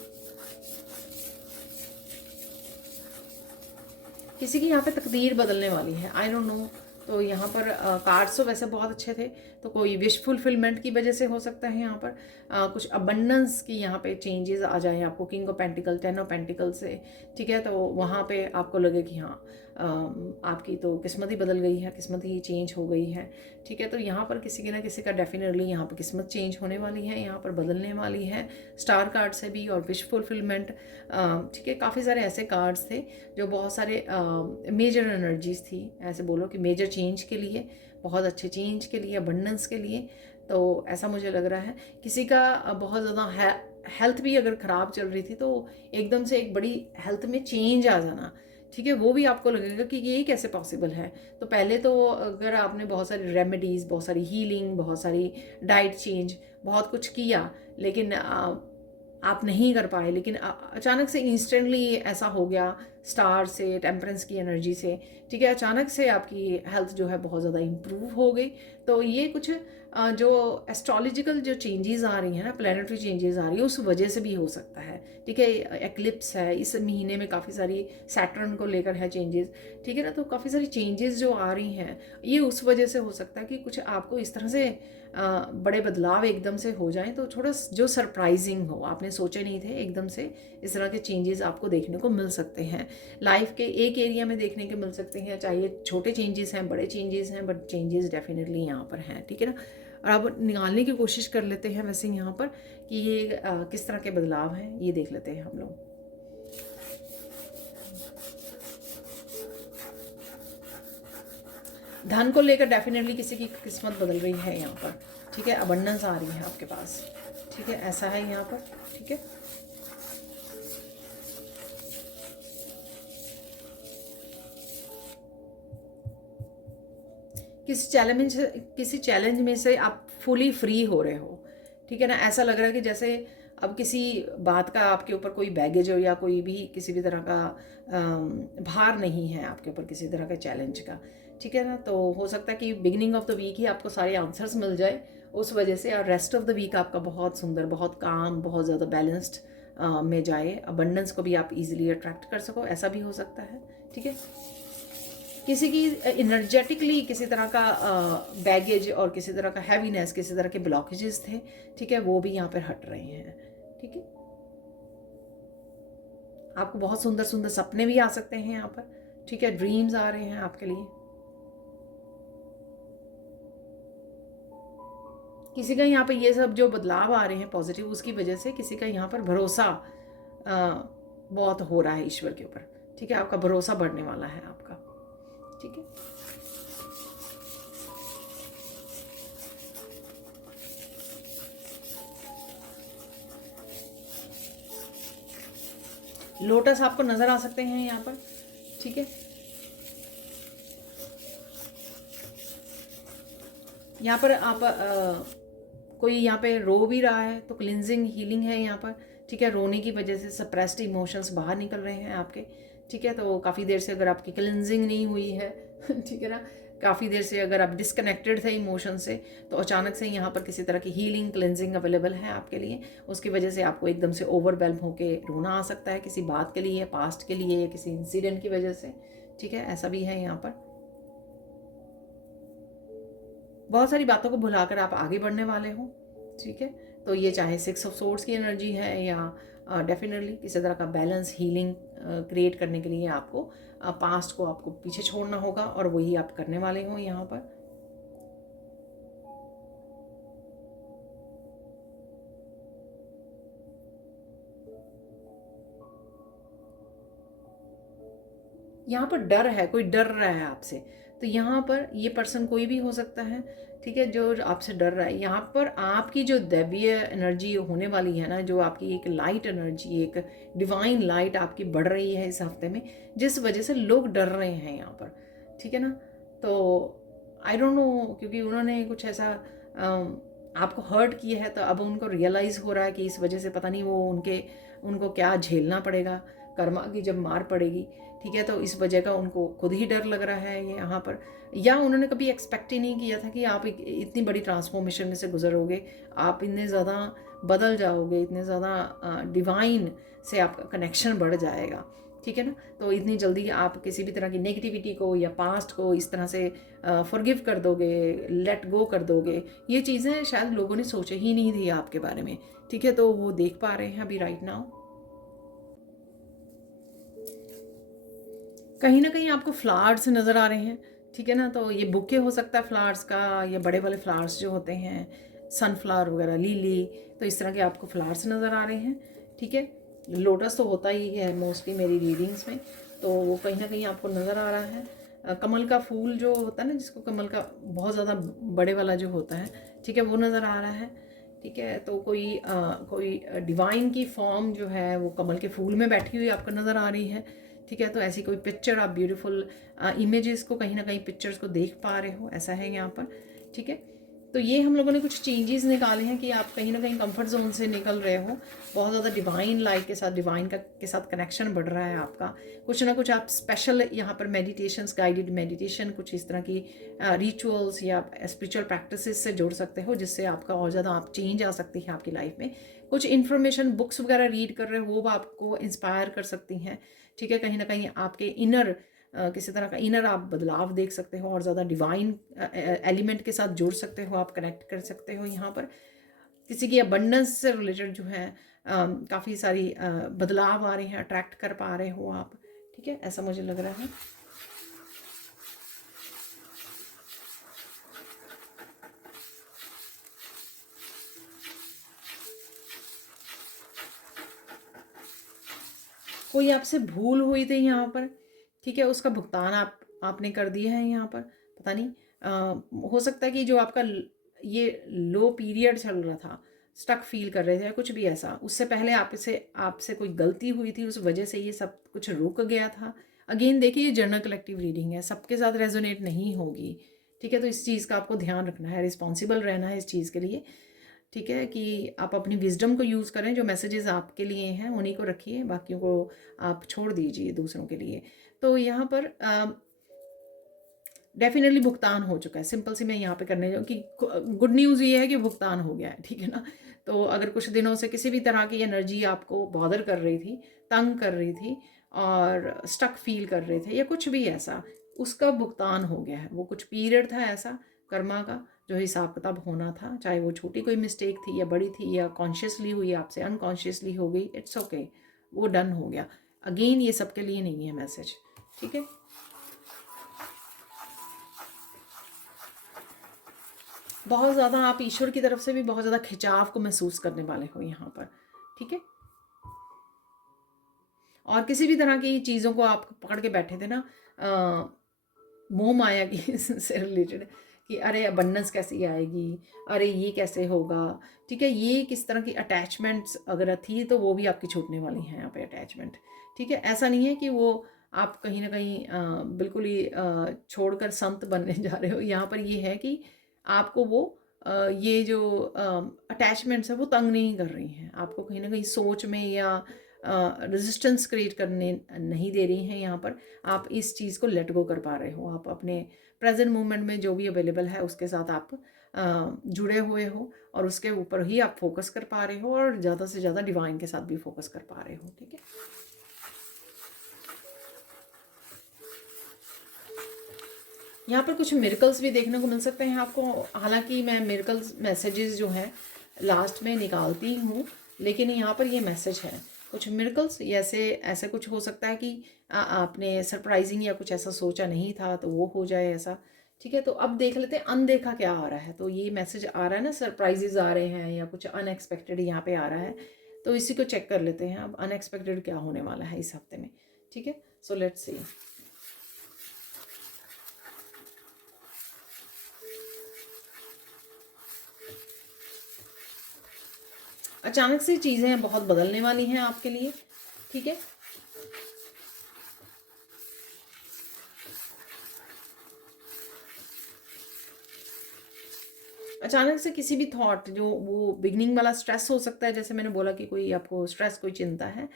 किसी की यहाँ पे तकदीर बदलने वाली है, आई डोंट नो। तो यहाँ पर कार्ड्स तो वैसे बहुत अच्छे थे, तो कोई विश फुलफिलमेंट की वजह से हो सकता है यहाँ पर कुछ अबंडेंस की यहाँ पे चेंजेस आ जाए आपको, king of pentacle, 10 of pentacle से, ठीक है। तो वहाँ पे आपको लगे कि हाँ आपकी तो किस्मत ही बदल गई है, किस्मत ही चेंज हो गई है, ठीक है। तो यहाँ पर किसी ना किसी का डेफिनेटली यहाँ पर किस्मत चेंज होने वाली है, यहाँ पर बदलने वाली है, स्टार कार्ड से भी और विश फुलफिलमेंट, ठीक है। काफ़ी सारे ऐसे कार्ड्स थे जो बहुत सारे मेजर एनर्जीज थी, ऐसे बोलो कि मेजर चेंज के लिए, बहुत अच्छे चेंज के लिए, अबंडेंस के लिए। तो ऐसा मुझे लग रहा है किसी का बहुत ज़्यादा हेल्थ भी अगर ख़राब चल रही थी, तो एकदम से एक बड़ी हेल्थ में चेंज आ जाना, ठीक है, वो भी आपको लगेगा कि ये कैसे पॉसिबल है। तो पहले तो अगर आपने बहुत सारी रेमेडीज़, बहुत सारी हीलिंग, बहुत सारी डाइट चेंज, बहुत कुछ किया, लेकिन आप नहीं कर पाए, लेकिन अचानक से इंस्टेंटली ऐसा हो गया, स्टार से, टेम्परेंस की एनर्जी से, ठीक है, अचानक से आपकी हेल्थ जो है बहुत ज़्यादा इम्प्रूव हो गई। तो ये कुछ जो एस्ट्रोलॉजिकल जो चेंजेस आ रही हैं ना, प्लानिटरी चेंजेस आ रही है, उस वजह से भी हो सकता है, ठीक है। एक्लिप्स है इस महीने में, काफ़ी सारी सैटर्न को लेकर है चेंजेस, ठीक है ना। तो काफ़ी सारी चेंजेस जो आ रही हैं, ये उस वजह से हो सकता है कि कुछ आपको इस तरह से बड़े बदलाव एकदम से हो जाएं, तो थोड़ा जो सरप्राइजिंग हो, आपने सोचे नहीं थे, एकदम से इस तरह के चेंजेस आपको देखने को मिल सकते हैं। लाइफ के एक एरिया में देखने को मिल सकते हैं, चाहे छोटे चेंजेस हैं, बड़े चेंजेस हैं, बट चेंजेस डेफिनेटली यहाँ पर हैं, ठीक है ना। और अब निकालने की कोशिश कर लेते हैं वैसे यहाँ पर कि ये किस तरह के बदलाव हैं, ये देख लेते हैं हम लोग। धन को लेकर डेफिनेटली किसी की किस्मत बदल रही है यहाँ पर, ठीक है। अबंडेंस आ रही है आपके पास, ठीक है, ऐसा है यहाँ पर, ठीक है। किसी चैलेंज में से आप फुली फ्री हो रहे हो, ठीक है ना। ऐसा लग रहा है कि जैसे अब किसी बात का आपके ऊपर कोई बैगेज हो या कोई भी किसी भी तरह का भार नहीं है आपके ऊपर किसी तरह का चैलेंज का, ठीक है ना। तो हो सकता है कि बिगिनिंग ऑफ द वीक ही आपको सारे आंसर्स मिल जाए उस वजह से, और रेस्ट ऑफ द वीक आपका बहुत सुंदर, बहुत काम, बहुत ज़्यादा बैलेंस्ड में जाए। अबंडेंस को भी आप इजीली अट्रैक्ट कर सको, ऐसा भी हो सकता है, ठीक है। किसी की एनर्जेटिकली किसी तरह का बैगेज और किसी तरह का हैवीनेस, किसी तरह के ब्लॉकेजेस थे, ठीक है, वो भी यहाँ पर हट रहे हैं, ठीक है। आपको बहुत सुंदर सुंदर सपने भी आ सकते हैं यहाँ पर, ठीक है, ड्रीम्स आ रहे हैं आपके लिए। किसी का यहाँ पर ये सब जो बदलाव आ रहे हैं पॉजिटिव, उसकी वजह से किसी का यहाँ पर भरोसा बहुत हो रहा है ईश्वर के ऊपर, ठीक है। आपका भरोसा बढ़ने वाला है आपका, ठीक है। लोटस आपको नजर आ सकते हैं यहाँ पर, ठीक है। यहाँ पर आप कोई यहाँ पे रो भी रहा है तो क्लिनजिंग हीलिंग है यहाँ पर, ठीक है। रोने की वजह से सप्रेस्ड इमोशंस बाहर निकल रहे हैं आपके, ठीक है। तो काफ़ी देर से अगर आपकी क्लिनजिंग नहीं हुई है ठीक है ना, काफ़ी देर से अगर आप डिस्कनेक्टेड थे इमोशन से, तो अचानक से यहाँ पर किसी तरह की हीलिंग क्लिनजिंग अवेलेबल है आपके लिए। उसकी वजह से आपको एकदम से ओवरवेल्म होके रोना आ सकता है किसी बात के लिए, पास्ट के लिए, किसी इंसिडेंट की वजह से, ठीक है। ऐसा भी है यहाँ पर। बहुत सारी बातों को भुलाकर आप आगे बढ़ने वाले हो, ठीक है। तो ये चाहे 6 ऑफ सोर्ड्स की एनर्जी है या डेफिनेटली किसी तरह का बैलेंस हीलिंग क्रिएट करने के लिए आपको पास्ट को आपको पीछे छोड़ना होगा, और वही आप करने वाले हो यहाँ पर। यहाँ पर डर है, कोई डर रहा है आपसे, तो यहाँ पर ये पर्सन कोई भी हो सकता है, ठीक है, जो आपसे डर रहा है। यहाँ पर आपकी जो दैवीय एनर्जी होने वाली है ना, जो आपकी एक लाइट एनर्जी, एक डिवाइन लाइट आपकी बढ़ रही है इस हफ्ते में, जिस वजह से लोग डर रहे हैं यहाँ पर, ठीक है ना। तो आई डोंट नो, क्योंकि उन्होंने कुछ ऐसा आपको हर्ट किया है, तो अब उनको रियलाइज़ हो रहा है कि इस वजह से पता नहीं वो उनको क्या झेलना पड़ेगा, कर्मा की जब मार पड़ेगी, ठीक है। तो इस वजह का उनको खुद ही डर लग रहा है ये यहाँ पर, या उन्होंने कभी एक्सपेक्ट ही नहीं किया था कि आप इतनी बड़ी ट्रांसफॉर्मेशन में से गुजरोगे, आप इतने ज़्यादा बदल जाओगे, इतने ज़्यादा डिवाइन से आपका कनेक्शन बढ़ जाएगा, ठीक है ना। तो इतनी जल्दी आप किसी भी तरह की नेगेटिविटी को या पास्ट को इस तरह से फॉरगिव कर दोगे, लेट गो कर दोगे, ये चीज़ें शायद लोगों ने सोचे ही नहीं थी आपके बारे में, ठीक है। तो वो देख पा रहे हैं अभी राइट नाउ। कहीं ना कहीं आपको फ्लावर्स नज़र आ रहे हैं, ठीक है ना। तो ये बुके हो सकता है फ्लावर्स का, या बड़े वाले फ्लावर्स जो होते हैं, सनफ्लावर वगैरह, लिली, तो इस तरह के आपको फ्लावर्स नज़र आ रहे हैं, ठीक है। लोटस तो होता ही है मोस्टली मेरी रीडिंग्स में, तो वो कहीं ना कहीं आपको नज़र आ रहा है। कमल का फूल जो होता है ना, जिसको कमल का बहुत ज़्यादा बड़े वाला जो होता है, ठीक है, वो नज़र आ रहा है, ठीक है। तो कोई डिवाइन की फॉर्म जो है वो कमल के फूल में बैठी हुई आपको नज़र आ रही है, ठीक है। तो ऐसी कोई पिक्चर, आप ब्यूटीफुल इमेजेस को कहीं ना कहीं पिक्चर्स को देख पा रहे हो, ऐसा है यहाँ पर, ठीक है। तो ये हम लोगों ने कुछ चेंजेस निकाले हैं कि आप कहीं ना कहीं कंफर्ट जोन से निकल रहे हो, बहुत ज़्यादा डिवाइन लाइट के साथ, डिवाइन के साथ कनेक्शन बढ़ रहा है आपका। कुछ ना कुछ आप स्पेशल यहाँ पर मेडिटेशंस, गाइडेड मेडिटेशन, कुछ इस तरह की रिचुअल्स या स्पिरिचुअल प्रैक्टिसेस से जोड़ सकते हो, जिससे आपका और ज़्यादा आप चेंज आ सकती है आपकी लाइफ में। कुछ इन्फॉर्मेशन बुक्स वगैरह रीड कर रहे हो, वो आपको इंस्पायर कर सकती हैं, ठीक है। कहीं ना कहीं आपके इनर किसी तरह का इनर आप बदलाव देख सकते हो, और ज़्यादा डिवाइन एलिमेंट के साथ जुड़ सकते हो, आप कनेक्ट कर सकते हो यहाँ पर। किसी की अबंडेंस से रिलेटेड जो है काफ़ी सारी बदलाव आ रहे हैं, अट्रैक्ट कर पा रहे हो आप, ठीक है, ऐसा मुझे लग रहा है। कोई आपसे भूल हुई थी यहाँ पर, ठीक है, उसका भुगतान आपने कर दिया है यहाँ पर। पता नहीं हो सकता है कि जो आपका ये लो पीरियड चल रहा था, स्टक फील कर रहे थे, कुछ भी ऐसा, उससे पहले आपसे कोई गलती हुई थी, उस वजह से ये सब कुछ रुक गया था। अगेन देखिए, ये जनरल कलेक्टिव रीडिंग है, सबके साथ रेजोनेट नहीं होगी, ठीक है, तो इस चीज़ का आपको ध्यान रखना है, रिस्पॉन्सिबल रहना है इस चीज़ के लिए। ठीक है, कि आप अपनी विजडम को यूज़ करें, जो मैसेजेस आपके लिए हैं उन्हीं को रखिए, बाकियों को आप छोड़ दीजिए दूसरों के लिए। तो यहाँ पर डेफिनेटली भुगतान हो चुका है, सिंपल सी मैं यहाँ पे करने कि गुड न्यूज़ ये है कि भुगतान हो गया है, ठीक है ना। तो अगर कुछ दिनों से किसी भी तरह की एनर्जी आपको बॉदर कर रही थी, तंग कर रही थी और स्टक फील कर रहे थे या कुछ भी ऐसा, उसका भुगतान हो गया है। वो कुछ पीरियड था ऐसा कर्मा का जो हिसाब किताब होना था, चाहे वो छोटी कोई मिस्टेक थी या बड़ी थी या कॉन्शियसली हुई आपसे, अनकॉन्शियसली हो गई, इट्स ओके, वो डन हो गया। अगेन ये सबके लिए नहीं है मैसेज, ठीक है। बहुत ज़्यादा आप ईश्वर की तरफ से भी बहुत ज़्यादा खिंचाव को महसूस करने वाले हो यहाँ पर, ठीक है। और किसी भी तरह की चीज़ों को आप पकड़ के बैठे थे ना, मोह माया की से रिलेटेड, कि अरे अबंडेंस कैसी आएगी, अरे ये कैसे होगा, ठीक है। ये किस तरह की अटैचमेंट्स अगर थी तो वो भी आपकी छूटने वाली हैं यहाँ पे अटैचमेंट, ठीक है। ऐसा नहीं है कि वो आप कहीं ना कहीं बिल्कुल ही छोड़कर संत बनने जा रहे हो। यहाँ पर ये है कि आपको वो ये जो अटैचमेंट्स है वो तंग नहीं कर रही हैं, आपको कहीं ना कहीं सोच में या रेजिस्टेंस क्रिएट करने नहीं दे रही हैं। यहाँ पर आप इस चीज़ को लेट गो कर पा रहे हो, आप अपने प्रेजेंट मोमेंट में जो भी अवेलेबल है उसके साथ आप जुड़े हुए हो और उसके ऊपर ही आप फोकस कर पा रहे हो और ज़्यादा से ज़्यादा डिवाइन के साथ भी फोकस कर पा रहे हो, ठीक है। यहाँ पर कुछ मिरेकल्स भी देखने को मिल सकते हैं आपको। हालांकि मैं मिरेकल्स मैसेजेस जो हैं लास्ट में निकालती हूँ, लेकिन यहाँ पर ये मैसेज है कुछ मिरेकल्स ऐसे ऐसे कुछ हो सकता है कि आपने सरप्राइजिंग या कुछ ऐसा सोचा नहीं था तो वो हो जाए ऐसा, ठीक है। तो अब देख लेते हैं अनदेखा क्या आ रहा है। तो ये मैसेज आ रहा है ना, सरप्राइजेज आ रहे हैं या कुछ अनएक्सपेक्टेड यहाँ पे आ रहा है, तो इसी को चेक कर लेते हैं अब अनएक्सपेक्टेड क्या होने वाला है इस हफ्ते में, ठीक है। सो लेट्स सी। अचानक से चीज़ें बहुत बदलने वाली हैं आपके लिए, ठीक है। अचानक से किसी भी थॉट जो वो बिगनिंग वाला स्ट्रेस हो सकता है, जैसे मैंने बोला कि कोई आपको स्ट्रेस, कोई चिंता है,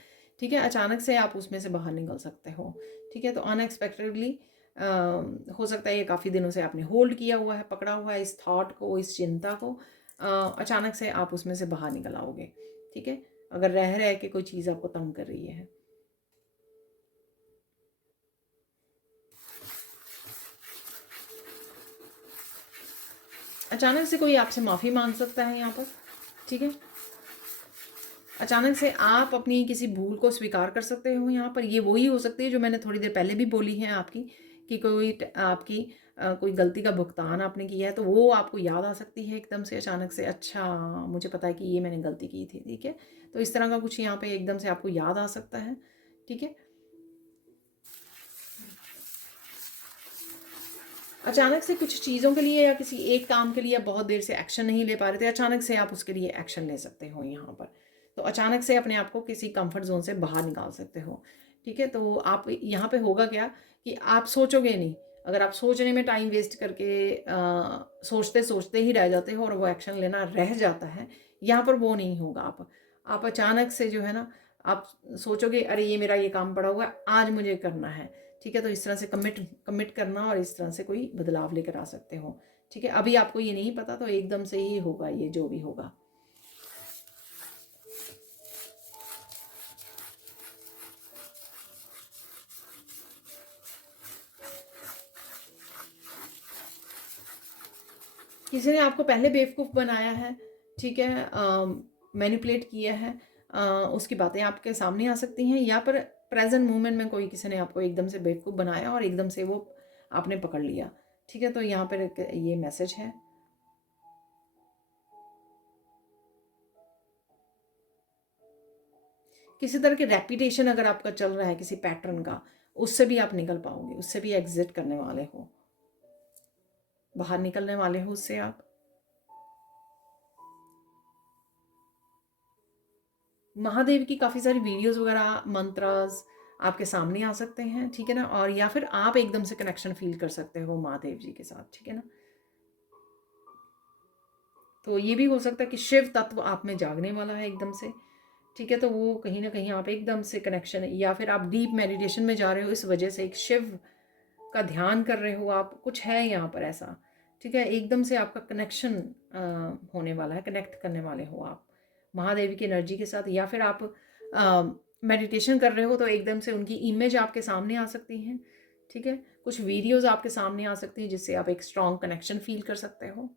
ठीक है, अचानक से आप उसमें से बाहर निकल सकते हो, ठीक है। तो अनएक्सपेक्टेडली हो सकता है ये काफ़ी दिनों से आपने होल्ड किया हुआ है, पकड़ा हुआ है इस थॉट को, इस चिंता को, अचानक से आप उसमें से बाहर निकल आओगे, ठीक है। अगर रह रहे कि कोई चीज़ आपको तंग कर रही है। अचानक से कोई आपसे माफ़ी मांग सकता है यहाँ पर, ठीक है। अचानक से आप अपनी किसी भूल को स्वीकार कर सकते हो। यहाँ पर ये वही हो सकती है जो मैंने थोड़ी देर पहले भी बोली है आपकी, कि कोई आपकी कोई गलती का भुगतान आपने किया है तो वो आपको याद आ सकती है एकदम से अचानक से, अच्छा मुझे पता है कि ये मैंने गलती की थी, ठीक है। तो इस तरह का कुछ यहाँ पे एकदम से आपको याद आ सकता है, ठीक है। अचानक से कुछ चीज़ों के लिए या किसी एक काम के लिए आप बहुत देर से एक्शन नहीं ले पा रहे थे, अचानक से आप उसके लिए एक्शन ले सकते हो यहाँ पर। तो अचानक से अपने आप को किसी कंफर्ट जोन से बाहर निकाल सकते हो, ठीक है। तो आप यहाँ पे होगा क्या कि आप सोचोगे नहीं। अगर आप सोचने में टाइम वेस्ट करके सोचते सोचते ही रह जाते हो और वो एक्शन लेना रह जाता है, यहाँ पर वो नहीं होगा। आप अचानक से जो है ना, आप सोचोगे अरे ये मेरा ये काम पड़ा हुआ है, आज मुझे करना है, ठीक है। तो इस तरह से कमिट करना और इस तरह से कोई बदलाव लेकर आ सकते हो, ठीक है। अभी आपको ये नहीं पता तो एकदम से ही होगा ये जो भी होगा। किसी ने आपको पहले बेवकूफ़ बनाया है, ठीक है, मैनिपुलेट किया है, उसकी बातें आपके सामने आ सकती हैं। या पर प्रेजेंट मोमेंट में कोई किसी ने आपको एकदम से बेवकूफ़ बनाया और एकदम से वो आपने पकड़ लिया, ठीक है। तो यहाँ पर ये मैसेज है। किसी तरह की रेपिटेशन अगर आपका चल रहा है किसी पैटर्न का, उससे भी आप निकल पाओगे, उससे भी एग्जिट करने वाले हो, बाहर निकलने वाले हो उससे आप। महादेव की काफ़ी सारी वीडियोस वगैरह, मंत्रास आपके सामने आ सकते हैं, ठीक है ना, और या फिर आप एकदम से कनेक्शन फील कर सकते हो महादेव जी के साथ, ठीक है ना। तो ये भी हो सकता है कि शिव तत्व आप में जागने वाला है एकदम से, ठीक है, तो वो कहीं ना कहीं आप एकदम से कनेक्शन, या फिर आप डीप मेडिटेशन में जा रहे हो, इस वजह से एक शिव का ध्यान कर रहे हो आप, कुछ है यहाँ पर ऐसा, ठीक है, एकदम से आपका कनेक्शन होने वाला है, कनेक्ट करने वाले हो आप महादेवी की एनर्जी के साथ, या फिर आप मेडिटेशन कर रहे हो तो एकदम से उनकी इमेज आपके सामने आ सकती हैं, ठीक है, कुछ वीडियोस आपके सामने आ सकती हैं जिससे आप एक स्ट्रॉन्ग कनेक्शन फील कर सकते हो।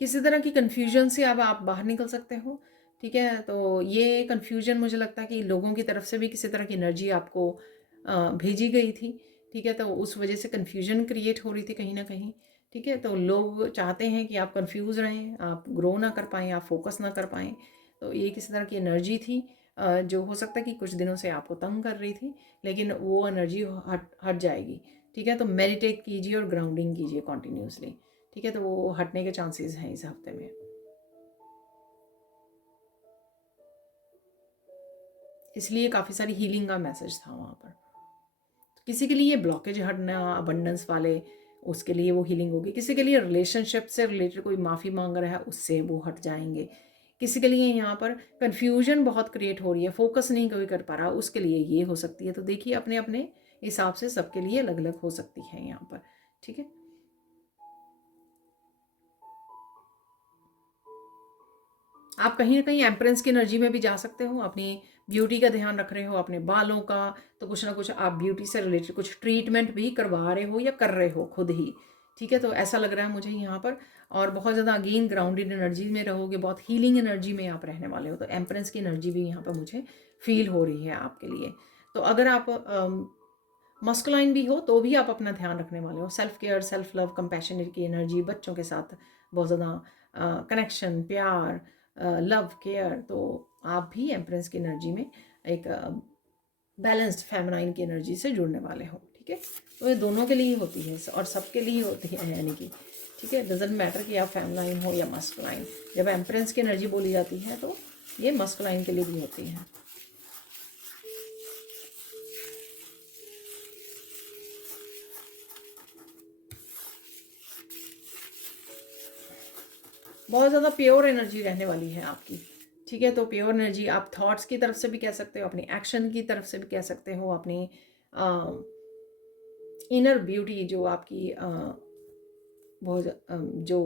किसी तरह की कन्फ्यूजन से अब आप बाहर निकल सकते हो, ठीक है, तो ये कन्फ्यूजन मुझे लगता है कि लोगों की तरफ से भी किसी तरह की एनर्जी आपको भेजी गई थी, ठीक है, तो उस वजह से कन्फ्यूजन क्रिएट हो रही थी कहीं ना कहीं, ठीक है, तो लोग चाहते हैं कि आप कंफ्यूज रहें, आप ग्रो ना कर पाएँ, आप फोकस ना कर पाएँ, तो ये किसी तरह की एनर्जी थी जो हो सकता है कि कुछ दिनों से आपको तंग कर रही थी, लेकिन वो एनर्जी हट हट जाएगी, ठीक है, तो मेडिटेट कीजिए और ग्राउंडिंग कीजिए कॉन्टीन्यूसली, ठीक है, तो वो हटने के चांसेस हैं इस हफ्ते में। इसलिए काफ़ी सारी हीलिंग का मैसेज था वहाँ पर। तो किसी के लिए ये ब्लॉकेज हटना अबंडेंस वाले, उसके लिए वो हीलिंग होगी, किसी के लिए रिलेशनशिप से रिलेटेड कोई माफ़ी मांग रहा है उससे वो हट जाएंगे, किसी के लिए यहाँ पर कन्फ्यूजन बहुत क्रिएट हो रही है, फोकस नहीं कोई कर पा रहा, उसके लिए ये हो सकती है। तो देखिए अपने अपने हिसाब से सबके लिए अलग अलग हो सकती है यहाँ पर, ठीक है। आप कहीं ना कहीं एम्परेंस की एनर्जी में भी जा सकते हो, अपनी ब्यूटी का ध्यान रख रहे हो, अपने बालों का, तो कुछ ना कुछ आप ब्यूटी से रिलेटेड कुछ ट्रीटमेंट भी करवा रहे हो या कर रहे हो खुद ही, ठीक है, तो ऐसा लग रहा है मुझे यहाँ पर। और बहुत ज़्यादा अगेन ग्राउंडेड एनर्जी में रहोगे, बहुत हीलिंग एनर्जी में आप रहने वाले हो, तो एम्परेंस की एनर्जी भी यहाँ पर मुझे फील हो रही है आपके लिए। तो अगर आप मस्कुलाइन भी हो तो भी आप अपना ध्यान रखने वाले हो, self care, self love, compassionate की एनर्जी, बच्चों के साथ बहुत ज़्यादा कनेक्शन, प्यार, लव, केयर, तो आप भी एम्प्रेंस की एनर्जी में एक बैलेंस्ड फेमिनाइन की एनर्जी से जुड़ने वाले हो, ठीक है, तो ये दोनों के लिए होती है और सबके लिए होती है, यानी कि ठीक है, डजेंट मैटर कि आप फेमिनाइन हो या मस्कुलाइन, जब एम्प्रेंस की एनर्जी बोली जाती है तो ये मस्कुलाइन के लिए भी होती है। बहुत ज़्यादा प्योर एनर्जी रहने वाली है आपकी, ठीक है, तो प्योर एनर्जी आप थॉट्स की तरफ से भी कह सकते हो, अपनी एक्शन की तरफ से भी कह सकते हो, अपनी इनर ब्यूटी जो आपकी बहुत जो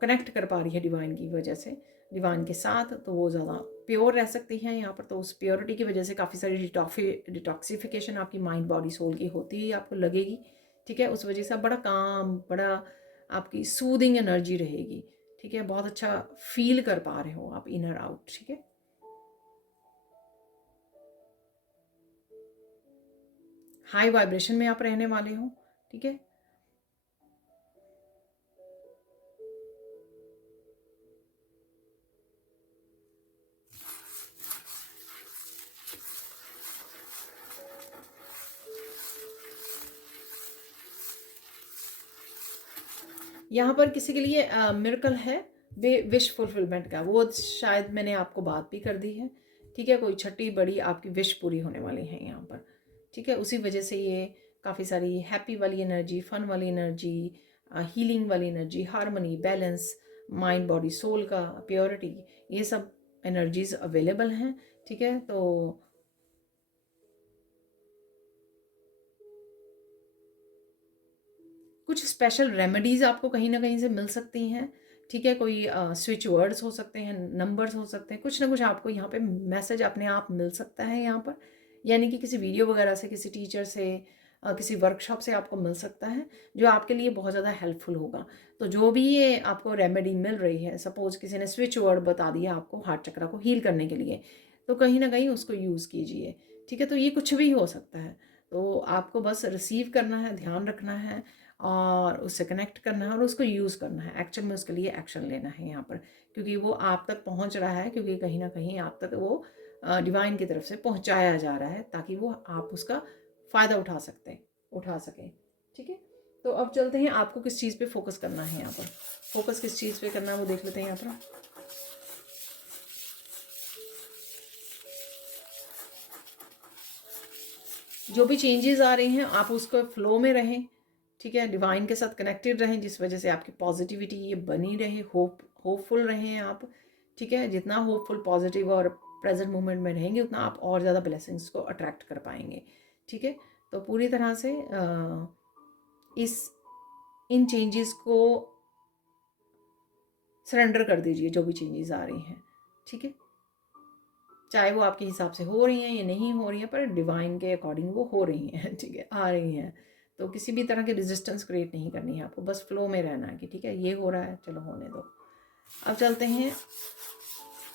कनेक्ट कर पा रही है डिवाइन की वजह से, डिवाइन के साथ, तो वो ज़्यादा प्योर रह सकती हैं यहाँ पर। तो उस प्योरिटी की वजह से काफ़ी सारी डिटॉक्सिफिकेशन आपकी माइंड बॉडी सोल की होती ही आपको लगेगी, ठीक है, उस वजह से आप बड़ा काम, बड़ा आपकी सूदिंग एनर्जी रहेगी, ठीक है, बहुत अच्छा फील कर पा रहे हो आप इनर आउट, ठीक है। हाई वाइब्रेशन में आप रहने वाले हो, ठीक है। यहाँ पर किसी के लिए मिरेकल है वे विश फुलफिलमेंट का, वो शायद मैंने आपको बात भी कर दी है, ठीक है, कोई छठी बड़ी आपकी विश पूरी होने वाली है यहाँ पर, ठीक है, उसी वजह से ये काफ़ी सारी हैप्पी वाली एनर्जी, फन वाली एनर्जी, हीलिंग वाली energy, harmony, balance, mind body soul का, प्योरिटी, ये सब एनर्जीज अवेलेबल हैं, ठीक है। तो कुछ स्पेशल रेमेडीज़ आपको कहीं ना कहीं से मिल सकती हैं, ठीक है, कोई स्विच वर्ड्स हो सकते हैं, नंबर्स हो सकते हैं, कुछ ना कुछ आपको यहाँ पे मैसेज अपने आप मिल सकता है यहाँ पर, यानी कि किसी वीडियो वगैरह से, किसी टीचर से, किसी वर्कशॉप से आपको मिल सकता है जो आपके लिए बहुत ज़्यादा हेल्पफुल होगा। तो जो भी ये आपको रेमेडी मिल रही है, सपोज किसी ने स्विच वर्ड बता दिया आपको हार्ट चक्र को हील करने के लिए, तो कहीं ना कहीं उसको यूज़ कीजिए, ठीक है, तो ये कुछ भी हो सकता है, तो आपको बस रिसीव करना है, ध्यान रखना है और उससे कनेक्ट करना है और उसको यूज़ करना है, एक्चुअल में उसके लिए एक्शन लेना है यहाँ पर, क्योंकि वो आप तक पहुँच रहा है, क्योंकि कहीं ना कहीं आप तक वो डिवाइन की तरफ से पहुँचाया जा रहा है ताकि वो आप उसका फ़ायदा उठा सकें। ठीक है, तो अब चलते हैं आपको किस चीज़ पे फोकस करना है। यहाँ पर फोकस किस चीज़ पे करना है वो देख लेते हैं यहाँ पर। जो भी चेंजेस आ रहे हैं आप उसको फ्लो में रहें, ठीक है, डिवाइन के साथ कनेक्टेड रहें, जिस वजह से आपकी पॉजिटिविटी ये बनी रहे, होपफुल रहें आप। ठीक है, जितना होपफुल पॉजिटिव और प्रेजेंट मोमेंट में रहेंगे उतना आप और ज़्यादा ब्लेसिंग्स को अट्रैक्ट कर पाएंगे। ठीक है, तो पूरी तरह से इन चेंजेस को सरेंडर कर दीजिए, जो भी चेंजेस आ रही हैं। ठीक है, चाहे वो आपके हिसाब से हो रही हैं या नहीं हो रही हैं, पर डिवाइन के अकॉर्डिंग वो हो रही हैं। ठीक है, आ रही हैं, तो किसी भी तरह की रेजिस्टेंस क्रिएट नहीं करनी है आपको, बस फ्लो में रहना है कि ठीक है ये हो रहा है, चलो होने दो। अब चलते हैं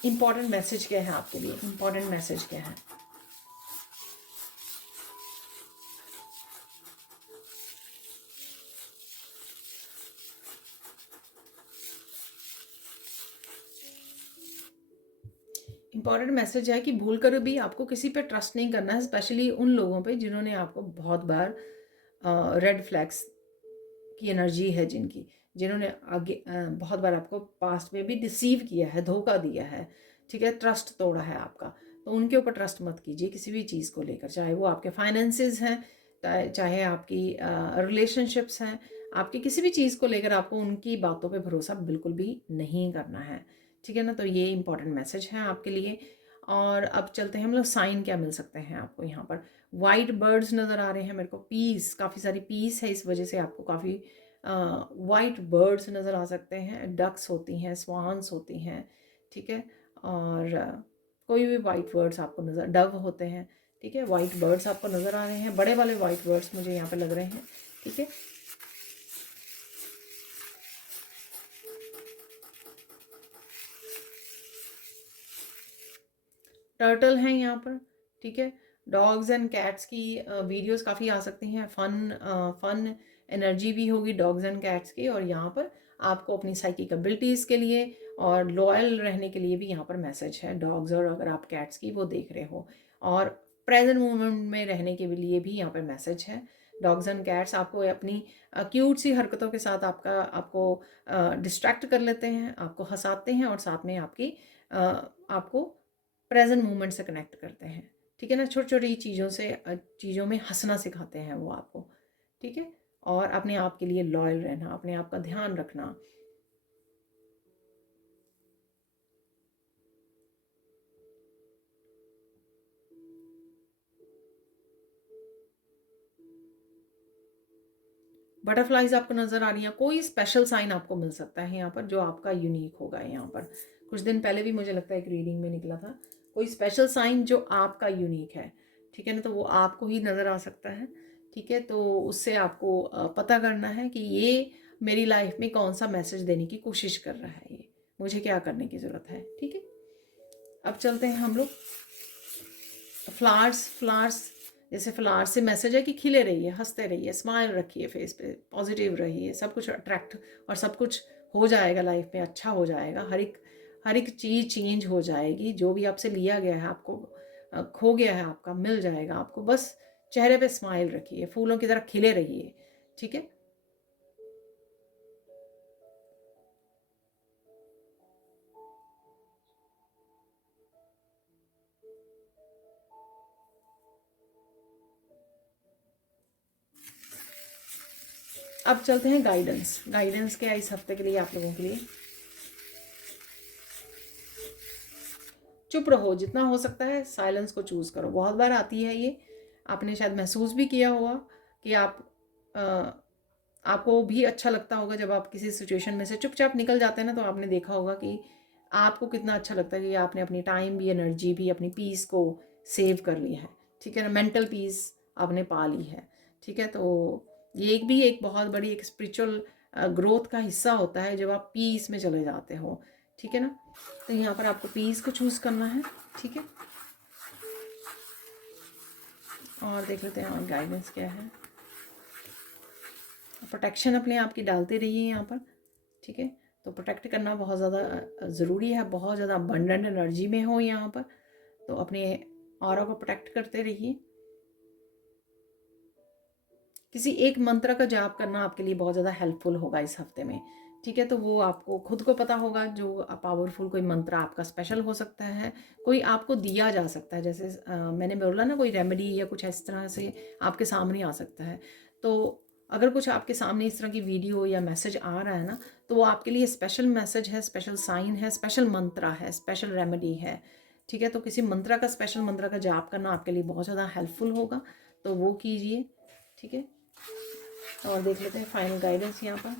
इम्पॉर्टेंट मैसेज क्या है आपके लिए। इम्पॉर्टेंट मैसेज क्या है? इम्पॉर्टेंट मैसेज है कि भूल कर भी आपको किसी पे ट्रस्ट नहीं करना है, स्पेशली उन लोगों पे जिन्होंने आपको बहुत बार रेड फ्लैग्स की एनर्जी है, जिन्होंने आगे बहुत बार आपको पास्ट में भी डिसीव किया है, धोखा दिया है। ठीक है, ट्रस्ट तोड़ा है आपका, तो उनके ऊपर ट्रस्ट मत कीजिए किसी भी चीज़ को लेकर, चाहे वो आपके फाइनेंसेस हैं, चाहे आपकी रिलेशनशिप्स हैं, आपकी किसी भी चीज़ को लेकर आपको उनकी बातों पे भरोसा बिल्कुल भी नहीं करना है। ठीक है ना, तो ये इंपॉर्टेंट मैसेज है आपके लिए। और अब चलते हैं हम लोग, साइन क्या मिल सकते हैं आपको यहाँ पर। वाइट बर्ड्स नज़र आ रहे हैं मेरे को, पीस, काफ़ी सारी पीस है, इस वजह से आपको काफ़ी वाइट बर्ड्स नज़र आ सकते हैं। डक्स होती हैं, स्वान्स होती हैं। ठीक है, और कोई भी वाइट बर्ड्स आपको नज़र, डव होते हैं। ठीक है, वाइट बर्ड्स आपको नज़र आ रहे हैं, बड़े वाले वाइट बर्ड्स मुझे यहाँ पे लग रहे हैं। ठीक है, टर्टल हैं यहाँ पर। ठीक है, डॉग्स एंड कैट्स की वीडियोस काफ़ी आ सकती हैं, फन एनर्जी भी होगी डॉग्स एंड कैट्स की। और यहाँ पर आपको अपनी साइकिक एबिलिटीज़ के लिए और लॉयल रहने के लिए भी यहाँ पर मैसेज है, डॉग्स और अगर आप कैट्स की वो देख रहे हो, और प्रेजेंट मोमेंट में रहने के लिए भी यहाँ पर मैसेज है। डॉग्स एंड कैट्स आपको अपनी क्यूट सी हरकतों के साथ आपको डिस्ट्रैक्ट कर लेते हैं, आपको हंसाते हैं, और साथ में आपको प्रेजेंट मोमेंट से कनेक्ट करते हैं। ठीक है ना, छोटी छोटी चीज़ों में हंसना सिखाते हैं वो आपको। ठीक है, और अपने आप के लिए लॉयल रहना, अपने आप का ध्यान रखना। बटरफ्लाइज आपको नज़र आ रही हैं, कोई स्पेशल साइन आपको मिल सकता है यहाँ पर जो आपका यूनिक होगा। यहाँ पर कुछ दिन पहले भी मुझे लगता है एक रीडिंग में निकला था, कोई स्पेशल साइन जो आपका यूनिक है। ठीक है ना, तो वो आपको ही नज़र आ सकता है। ठीक है, तो उससे आपको पता करना है कि ये मेरी लाइफ में कौन सा मैसेज देने की कोशिश कर रहा है, ये मुझे क्या करने की ज़रूरत है। ठीक है, अब चलते हैं हम लोग फ्लावर्स। जैसे फ्लावर से मैसेज है कि खिले रहिए, हंसते रहिए, स्माइल रखिए फेस पे, पॉजिटिव रहिए, सब कुछ अट्रैक्ट और सब कुछ हो जाएगा लाइफ में, अच्छा हो जाएगा। हर एक चीज़ चेंज हो जाएगी, जो भी आपसे लिया गया है, आपको खो गया है आपका, मिल जाएगा आपको। बस चेहरे पे स्माइल रखिए, फूलों की तरह खिले रहिए। ठीक है, अब चलते हैं गाइडेंस क्या है इस हफ्ते के लिए आप लोगों के लिए। चुप रहो, जितना हो सकता है साइलेंस को चूज़ करो। बहुत बार आती है ये, आपने शायद महसूस भी किया होगा कि आपको भी अच्छा लगता होगा जब आप किसी सिचुएशन में से चुपचाप निकल जाते हैं ना, तो आपने देखा होगा कि आपको कितना अच्छा लगता है कि आपने अपनी टाइम भी, एनर्जी भी, अपनी पीस को सेव कर लिया है। ठीक है ना, मेंटल पीस आपने पा ली है। ठीक है, तो ये एक बहुत बड़ी एक स्पिरिचुअल ग्रोथ का हिस्सा होता है जब आप पीस में चले जाते हो। ठीक है ना, तो यहाँ पर आपको पीस को चूज़ करना है। ठीक है, और देख लेते हैं और गाइडेंस क्या है। प्रोटेक्शन अपने आप की डालते रहिए यहाँ पर। ठीक है, तो प्रोटेक्ट करना बहुत ज़्यादा ज़रूरी है, बहुत ज़्यादा अबंडेंट एनर्जी में हो यहाँ पर, तो अपने ऑरा को प्रोटेक्ट करते रहिए। किसी एक मंत्र का जाप करना आपके लिए बहुत ज़्यादा हेल्पफुल होगा इस हफ्ते में। ठीक है, तो वो आपको खुद को पता होगा जो पावरफुल कोई मंत्र आपका स्पेशल हो सकता है, कोई आपको दिया जा सकता है। जैसे मैंने बोला ना, कोई रेमेडी या कुछ इस तरह से आपके सामने आ सकता है। तो अगर कुछ आपके सामने इस तरह की वीडियो या मैसेज आ रहा है ना, तो वो आपके लिए स्पेशल मैसेज है, स्पेशल साइन है, स्पेशल मंत्र है, स्पेशल रेमेडी है। ठीक है, तो किसी मंत्र का, स्पेशल मंत्र का जाप करना आपके लिए बहुत ज़्यादा हेल्पफुल होगा, तो वो कीजिए। ठीक है, और देख लेते हैं फाइनल गाइडेंस यहाँ पर।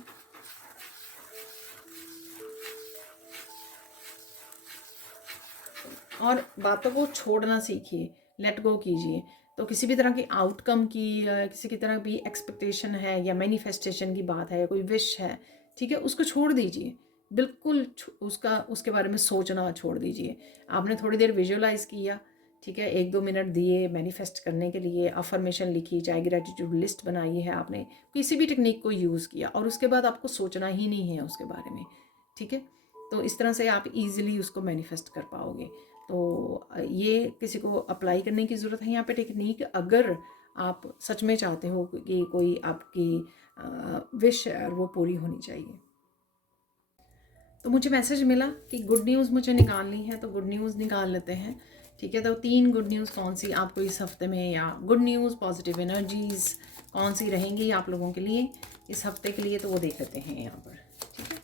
और बातों को छोड़ना सीखिए, लेट गो कीजिए। तो किसी भी तरह की आउटकम की या किसी की तरह भी एक्सपेक्टेशन है या मैनिफेस्टेशन की बात है या कोई विश है, ठीक है, उसको छोड़ दीजिए। बिल्कुल उसके बारे में सोचना छोड़ दीजिए। आपने थोड़ी देर विजुअलाइज किया, ठीक है, 1-2 मिनट दिए मैनिफेस्ट करने के लिए, अफर्मेशन लिखी, चाहे ग्रेटिट्यूड लिस्ट बनाई है आपने, किसी भी टेक्निक को यूज़ किया, और उसके बाद आपको सोचना ही नहीं है उसके बारे में। ठीक है, तो इस तरह से आप इजीली उसको मैनिफेस्ट कर पाओगे। तो ये किसी को अप्लाई करने की ज़रूरत है यहाँ पे टेक्निक, अगर आप सच में चाहते हो कि कोई आपकी विश है और वो पूरी होनी चाहिए। तो मुझे मैसेज मिला कि गुड न्यूज़ मुझे निकालनी है, तो गुड न्यूज़ निकाल लेते हैं। ठीक है, तो 3 गुड न्यूज़ कौन सी आपको इस हफ्ते में, या गुड न्यूज़ पॉजिटिव एनर्जीज़ कौन सी रहेंगी आप लोगों के लिए इस हफ्ते के लिए, तो वो देख लेते हैं यहाँ पर। ठीक है,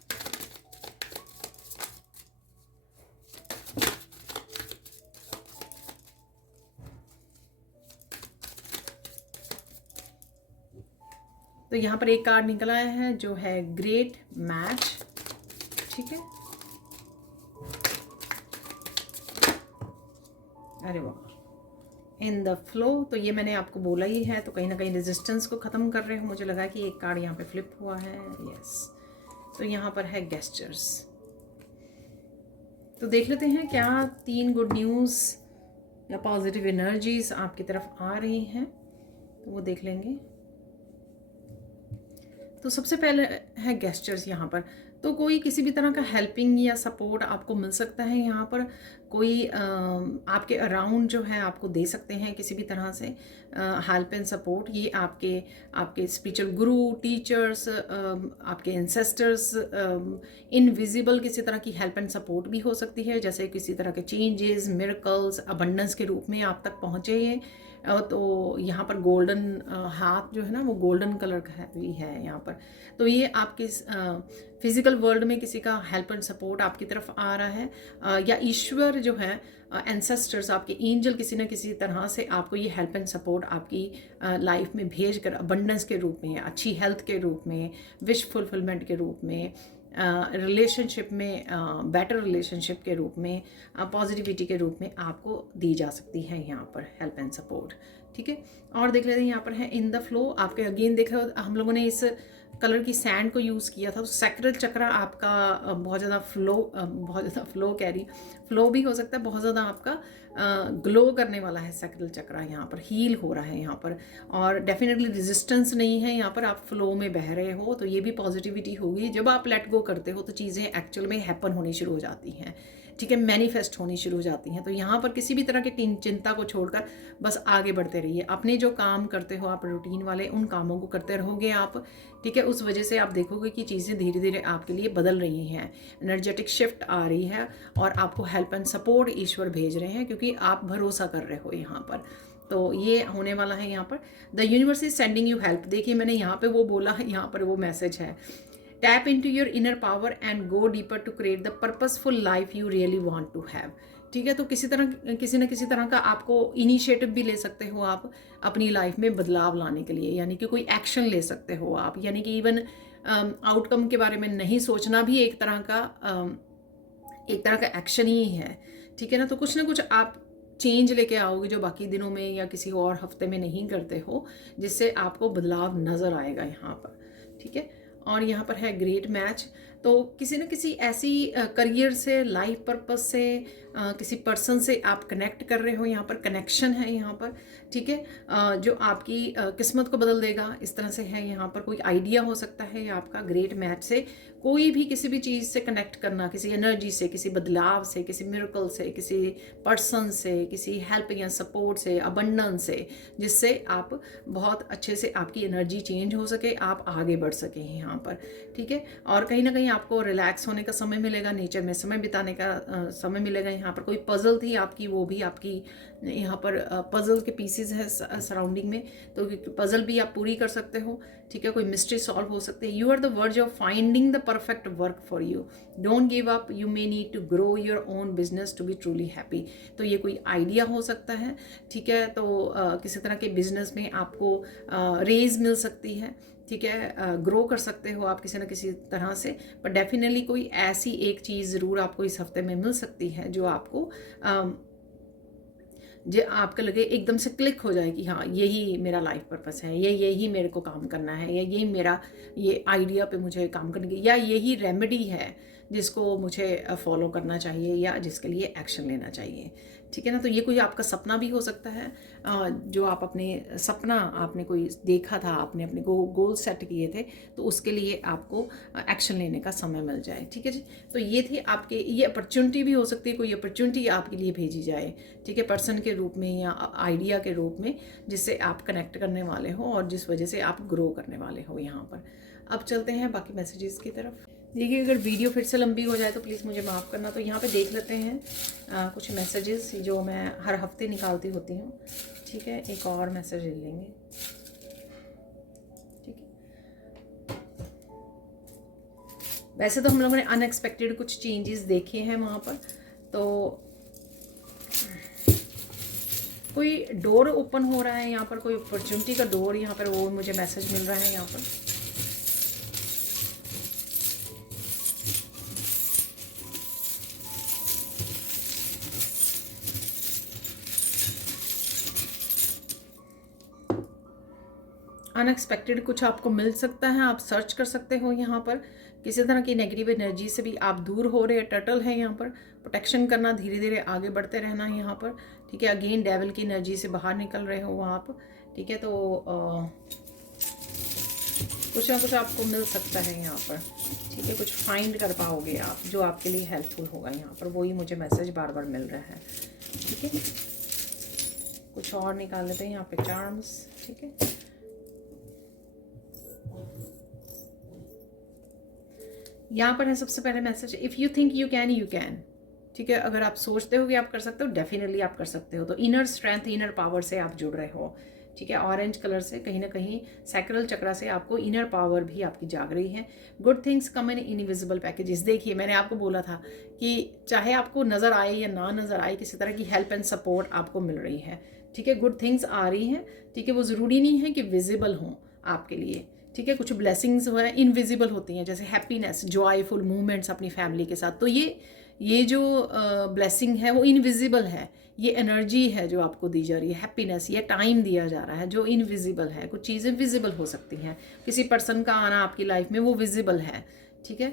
तो यहाँ पर एक कार्ड निकला है जो है ग्रेट मैच। ठीक है, अरे वाह, इन द फ्लो, तो ये मैंने आपको बोला ही है, तो कहीं ना कहीं रेजिस्टेंस को ख़त्म कर रहे हो। मुझे लगा कि एक कार्ड यहाँ पे फ्लिप हुआ है, यस। तो यहाँ पर है गेस्चर्स। तो देख लेते हैं क्या 3 गुड न्यूज़ या पॉजिटिव एनर्जीज आपकी तरफ आ रही हैं, तो वो देख लेंगे। तो सबसे पहले है गेस्चर्स यहाँ पर। तो कोई किसी भी तरह का हेल्पिंग या सपोर्ट आपको मिल सकता है यहाँ पर। कोई आपके अराउंड जो है आपको दे सकते हैं किसी भी तरह से हेल्प एंड सपोर्ट। ये आपके स्पिरिचुअल गुरु, टीचर्स, आपके एंसेस्टर्स, इनविजिबल किसी तरह की हेल्प एंड सपोर्ट भी हो सकती है, जैसे किसी तरह के चेंजेस, मिरेकल्स, अबंडेंस के रूप में आप तक पहुँचे ये। तो यहाँ पर गोल्डन हाथ जो है ना, वो गोल्डन कलर का भी है यहाँ पर। तो ये आपके फिजिकल वर्ल्ड में किसी का हेल्प एंड सपोर्ट आपकी तरफ आ रहा है, या ईश्वर जो है, एंसेस्टर्स, आपके एंजल किसी न किसी तरह से आपको ये हेल्प एंड सपोर्ट आपकी लाइफ में भेज कर अबंडेंस के रूप में, अच्छी हेल्थ के रूप में, विश फुलफिलमेंट के रूप में, रिलेशनशिप में, बेटर रिलेशनशिप के रूप में, पॉजिटिविटी के रूप में आपको दी जा सकती है यहाँ पर हेल्प एंड सपोर्ट। ठीक है, और देख लेते हैं यहाँ पर है इन द फ्लो। आपके अगेन देख रहे हो, हम लोगों ने इस कलर की सैंड को यूज़ किया था, तो सैक्रल चक्र आपका बहुत ज़्यादा फ्लो कह रही, फ्लो भी हो सकता है, बहुत ज़्यादा आपका ग्लो करने वाला है सैक्रल चक्र, यहाँ पर हील हो रहा है यहाँ पर। और डेफिनेटली रेजिस्टेंस नहीं है यहाँ पर, आप फ्लो में बह रहे हो, तो ये भी पॉजिटिविटी होगी। जब आप लेट गो करते हो तो चीज़ें एक्चुअल में हैपन होनी शुरू हो जाती हैं। ठीक है, मैनिफेस्ट होनी शुरू हो जाती हैं। तो यहाँ पर किसी भी तरह की चिंता को छोड़कर बस आगे बढ़ते रहिए। अपने जो काम करते हो आप रूटीन वाले, उन कामों को करते रहोगे आप। ठीक है, उस वजह से आप देखोगे कि चीज़ें धीरे धीरे आपके लिए बदल रही हैं, एनर्जेटिक शिफ्ट आ रही है, और आपको हेल्प एंड सपोर्ट ईश्वर भेज रहे हैं, क्योंकि आप भरोसा कर रहे हो यहाँ पर। तो ये होने वाला है यहाँ पर। The universe is sending you help. देखिए मैंने यहाँ पे वो बोला है, यहाँ पर वो मैसेज है, tap into your inner power and go deeper to create the purposeful life you really want to have. ठीक है, तो किसी न किसी तरह का आपको इनिशिएटिव भी ले सकते हो आप अपनी लाइफ में बदलाव लाने के लिए, यानी कि कोई एक्शन ले सकते हो आप, यानी कि इवन आउटकम के बारे में नहीं सोचना भी एक तरह का एक्शन ही है। ठीक है ना, तो कुछ ना कुछ आप चेंज लेके आओगे जो बाकी दिनों में या किसी और हफ्ते में नहीं करते हो, जिससे आपको बदलाव नज़र आएगा यहाँ पर। ठीक है, और यहाँ पर है ग्रेट मैच। तो किसी न किसी ऐसी करियर से, लाइफ पर्पस से, किसी पर्सन से आप कनेक्ट कर रहे हो, यहाँ पर कनेक्शन है यहाँ पर, ठीक है, जो आपकी किस्मत को बदल देगा, इस तरह से है यहाँ पर। कोई आइडिया हो सकता है या आपका ग्रेट मैच से कोई भी किसी भी चीज़ से कनेक्ट करना, किसी एनर्जी से, किसी बदलाव से, किसी मिरेकल से, किसी पर्सन से, किसी हेल्प या सपोर्ट से, अबंडेंस से, जिससे आप बहुत अच्छे से आपकी एनर्जी चेंज हो सके, आप आगे बढ़ सकें यहाँ पर, ठीक है। और कहीं ना कहीं आपको रिलैक्स होने का समय मिलेगा, नेचर में समय बिताने का समय मिलेगा। यहाँ पर कोई पजल थी आपकी, वो भी आपकी यहाँ पर पजल के पीसीज है सराउंडिंग में, तो पजल भी आप पूरी कर सकते हो, ठीक है। कोई मिस्ट्री सॉल्व हो सकते हैं। You are the verge of finding the perfect work for you, don't give up, you may need to grow your own business to be truly happy. तो ये कोई आइडिया हो सकता है, ठीक है। तो किसी तरह के बिजनेस में आपको रेज मिल सकती है, ठीक है, ग्रो कर सकते हो आप किसी न किसी तरह से। पर डेफिनेटली कोई ऐसी एक चीज़ ज़रूर आपको इस हफ्ते में मिल सकती है जो आपको जो आपको लगे, एकदम से क्लिक हो जाए कि हाँ यही मेरा लाइफ पर्पस है, यही मेरे को काम करना है, या यही मेरा ये आइडिया पे मुझे काम करने की, या यही रेमेडी है जिसको मुझे फॉलो करना चाहिए या जिसके लिए एक्शन लेना चाहिए, ठीक है ना। तो ये कोई आपका सपना भी हो सकता है, जो आप अपने सपना आपने कोई देखा था, आपने अपने गोल सेट किए थे, तो उसके लिए आपको एक्शन लेने का समय मिल जाए, ठीक है जी। तो ये थे आपके, ये अपॉर्चुनिटी भी हो सकती है, कोई अपॉर्चुनिटी आपके लिए भेजी जाए, ठीक है, पर्सन के रूप में या आइडिया के रूप में, जिससे आप कनेक्ट करने वाले हो और जिस वजह से आप ग्रो करने वाले हो यहाँ पर। अब चलते हैं बाकी मैसेजेस की तरफ। देखिए, अगर वीडियो फिर से लंबी हो जाए तो प्लीज़ मुझे माफ़ करना। तो यहाँ पे देख लेते हैं कुछ मैसेजेस जो मैं हर हफ्ते निकालती होती हूँ, ठीक है। एक और मैसेज ले लेंगे, ठीक है। वैसे तो हम लोगों ने अनएक्सपेक्टेड कुछ चेंजेस देखे हैं वहाँ पर, तो कोई डोर ओपन हो रहा है यहाँ पर, कोई अपॉर्चुनिटी का डोर यहाँ पर, वो मुझे मैसेज मिल रहा है यहाँ पर। अनएक्सपेक्टेड कुछ आपको मिल सकता है, आप सर्च कर सकते हो यहाँ पर। किसी तरह की नेगेटिव एनर्जी से भी आप दूर हो रहे हैं, टर्टल है यहाँ पर। प्रोटेक्शन करना, धीरे धीरे आगे बढ़ते रहना है यहाँ पर, ठीक है। अगेन डेविल की एनर्जी से बाहर निकल रहे हो आप, ठीक है। तो कुछ ना कुछ आपको मिल सकता है यहाँ पर, ठीक है। कुछ फाइंड कर पाओगे आप जो आपके लिए हेल्पफुल होगा यहाँ पर, वही मुझे मैसेज बार बार मिल रहा है, ठीक है। कुछ और निकाल लेते हैं यहाँ पे चार्म्स, ठीक है। यहाँ पर है सबसे पहले message, if you think you can, you can, ठीक है। अगर आप सोचते हो कि आप कर सकते हो, डेफिनेटली आप कर सकते हो। तो इनर स्ट्रेंथ, इनर पावर से आप जुड़ रहे हो, ठीक है। ऑरेंज कलर से कहीं ना कहीं सैक्रल चक्रा से आपको इनर पावर भी आपकी जाग रही है। Good things come in invisible packages. देखिए, मैंने आपको बोला था कि चाहे आपको नज़र आए या ना नज़र आए, किसी तरह की हेल्प एंड सपोर्ट आपको मिल रही है, ठीक है। गुड थिंग्स आ रही हैं, ठीक है। वो ज़रूरी नहीं है कि विजिबल हों आपके लिए, ठीक है। कुछ ब्लेसिंग्स जो है इनविजिबल होती हैं, जैसे हैप्पीनेस, जॉयफुल मूवमेंट्स अपनी फैमिली के साथ। तो ये जो ब्लेसिंग है वो इनविजिबल है, ये एनर्जी है जो आपको दी जा रही है, हैप्पीनेस, ये टाइम दिया जा रहा है जो इनविजिबल है। कुछ चीज़ें विजिबल हो सकती हैं, किसी पर्सन का आना आपकी लाइफ में वो विजिबल है, ठीक है।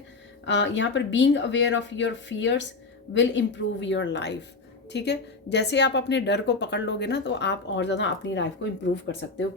यहाँ पर being aware of your fears will improve your life, ठीक है। जैसे आप अपने डर को पकड़ लोगे ना, तो आप और ज़्यादा अपनी लाइफ को इम्प्रूव कर सकते हो,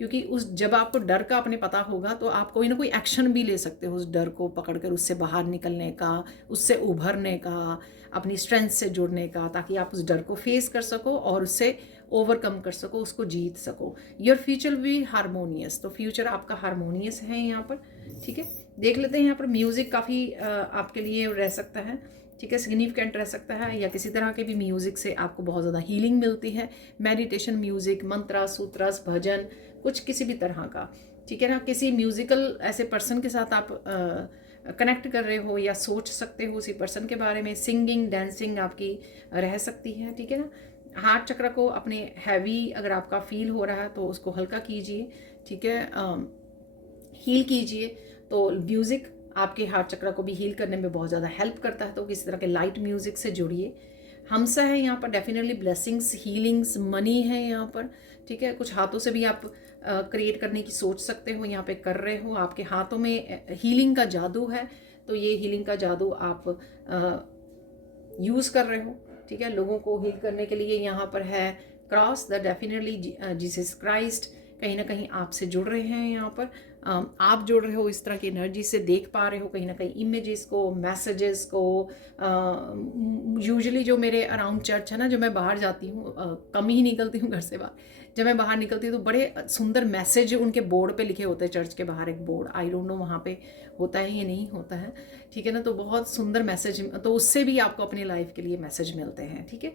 क्योंकि उस जब आपको डर का अपने पता होगा तो आप कोई ना कोई एक्शन भी ले सकते हो उस डर को पकड़कर, उससे बाहर निकलने का, उससे उभरने का, अपनी स्ट्रेंथ से जुड़ने का, ताकि आप उस डर को फेस कर सको और उससे ओवरकम कर सको, उसको जीत सको। Your future will be harmonious. तो फ्यूचर आपका हारमोनियस है यहाँ पर, ठीक है। देख लेते हैं यहाँ पर म्यूज़िक काफ़ी आपके लिए रह सकता है, ठीक है, सिग्निफिकेंट रह सकता है, या किसी तरह के भी म्यूज़िक से आपको बहुत ज़्यादा हीलिंग मिलती है। मेडिटेशन म्यूज़िक, मंत्रा, सूत्रस, भजन, कुछ किसी भी तरह का, ठीक है ना। किसी म्यूज़िकल ऐसे पर्सन के साथ आप कनेक्ट कर रहे हो या सोच सकते हो उसी पर्सन के बारे में। सिंगिंग, डांसिंग आपकी रह सकती है, ठीक है ना। हार्ट चक्र को अपने हैवी अगर आपका फील हो रहा है तो उसको हल्का कीजिए, ठीक है, हील कीजिए। तो म्यूज़िक आपके हार्ट चक्र को भी हील करने में बहुत ज़्यादा हेल्प करता है, तो किसी तरह के लाइट म्यूज़िक से जुड़िए। हमसा है यहाँ पर, डेफिनेटली ब्लेसिंग्स, हीलिंग्स, मनी है यहाँ पर, ठीक है। कुछ हाथों से भी आप क्रिएट करने की सोच सकते हो, यहाँ पे कर रहे हो, आपके हाथों में हीलिंग का जादू है, तो ये हीलिंग का जादू आप यूज़ कर रहे हो, ठीक है, लोगों को हील करने के लिए। यहाँ पर है cross, the definitely Jesus Christ कहीं ना कहीं आपसे जुड़ रहे हैं। यहाँ पर आप जुड़ रहे हो, इस तरह की एनर्जी से देख पा रहे हो कहीं ना कहीं इमेजेस को, मैसेजेस को। यूजुअली जो मेरे अराउंड चर्च है ना, जो मैं बाहर जाती हूँ, कम ही निकलती हूँ घर से बाहर, जब मैं बाहर निकलती हूँ तो बड़े सुंदर मैसेज उनके बोर्ड पे लिखे होते हैं। चर्च के बाहर एक बोर्ड, आई डोंट नो वहाँ पे होता है या नहीं होता है, ठीक है ना, तो बहुत सुंदर मैसेज, तो उससे भी आपको अपनी लाइफ के लिए मैसेज मिलते हैं, ठीक है।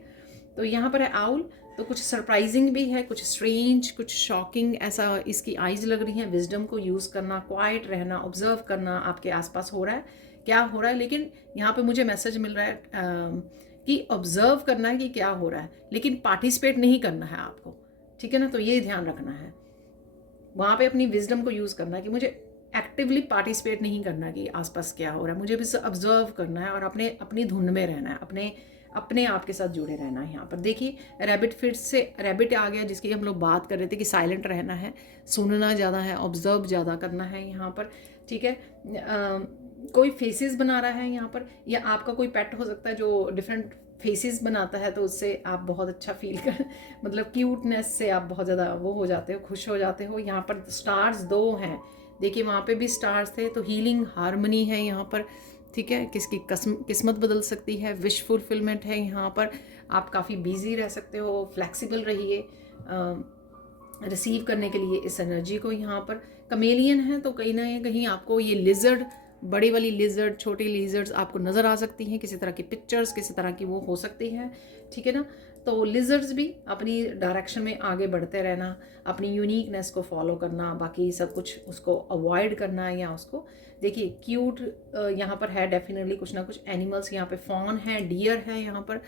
तो यहाँ पर है आउल, तो कुछ सरप्राइजिंग भी है, कुछ स्ट्रेंज, कुछ शॉकिंग, ऐसा इसकी आइज़ लग रही हैं। विजडम को यूज़ करना, क्वाइट रहना, ऑब्जर्व करना आपके आसपास हो रहा है, क्या हो रहा है। लेकिन यहाँ पे मुझे मैसेज मिल रहा है कि ऑब्जर्व करना है कि क्या हो रहा है, लेकिन पार्टिसिपेट नहीं करना है आपको, ठीक है ना। तो ये ध्यान रखना है, वहाँ पे अपनी विजडम को यूज़ करना है कि मुझे एक्टिवली पार्टिसिपेट नहीं करना कि आसपास क्या हो रहा है, मुझे भी ऑब्जर्व करना है और अपनी धुन में रहना है, अपने आप के साथ जुड़े रहना है। यहाँ पर देखिए रैबिट, फिर से रैबिट आ गया, जिसकी हम लोग बात कर रहे थे कि साइलेंट रहना है, सुनना ज़्यादा है, ऑब्जर्व ज़्यादा करना है यहाँ पर, ठीक है। कोई फेसेस बना रहा है यहाँ पर, या आपका कोई पेट हो सकता है जो डिफरेंट फेसेस बनाता है, तो उससे आप बहुत अच्छा फील कर मतलब क्यूटनेस से आप बहुत ज़्यादा वो हो जाते हो, खुश हो जाते हो। यहाँ पर स्टार्स 2 हैं, देखिए वहाँ पे भी स्टार्स थे, तो हीलिंग हार्मनी है यहाँ पर, ठीक है। किसकी किस्मत बदल सकती है, विश फुलफिलमेंट है यहाँ पर। आप काफ़ी बिजी रह सकते हो, फ्लेक्सिबल रहिए रिसीव करने के लिए इस एनर्जी को। यहाँ पर कमेलियन है, तो कहीं ना कहीं आपको ये लिजर्ड, बड़ी वाली लिजर्ड, छोटी लिजर्ड्स आपको नज़र आ सकती हैं, किसी तरह की पिक्चर्स, किसी तरह की वो हो सकती हैं, ठीक है ना। तो लिजर्ड्स भी अपनी डायरेक्शन में आगे बढ़ते रहना, अपनी यूनिकनेस को फॉलो करना, बाकी सब कुछ उसको अवॉइड करना, या उसको देखिए क्यूट यहाँ पर है डेफिनेटली कुछ ना कुछ एनिमल्स, यहाँ पे फॉन है, डियर है यहाँ पर,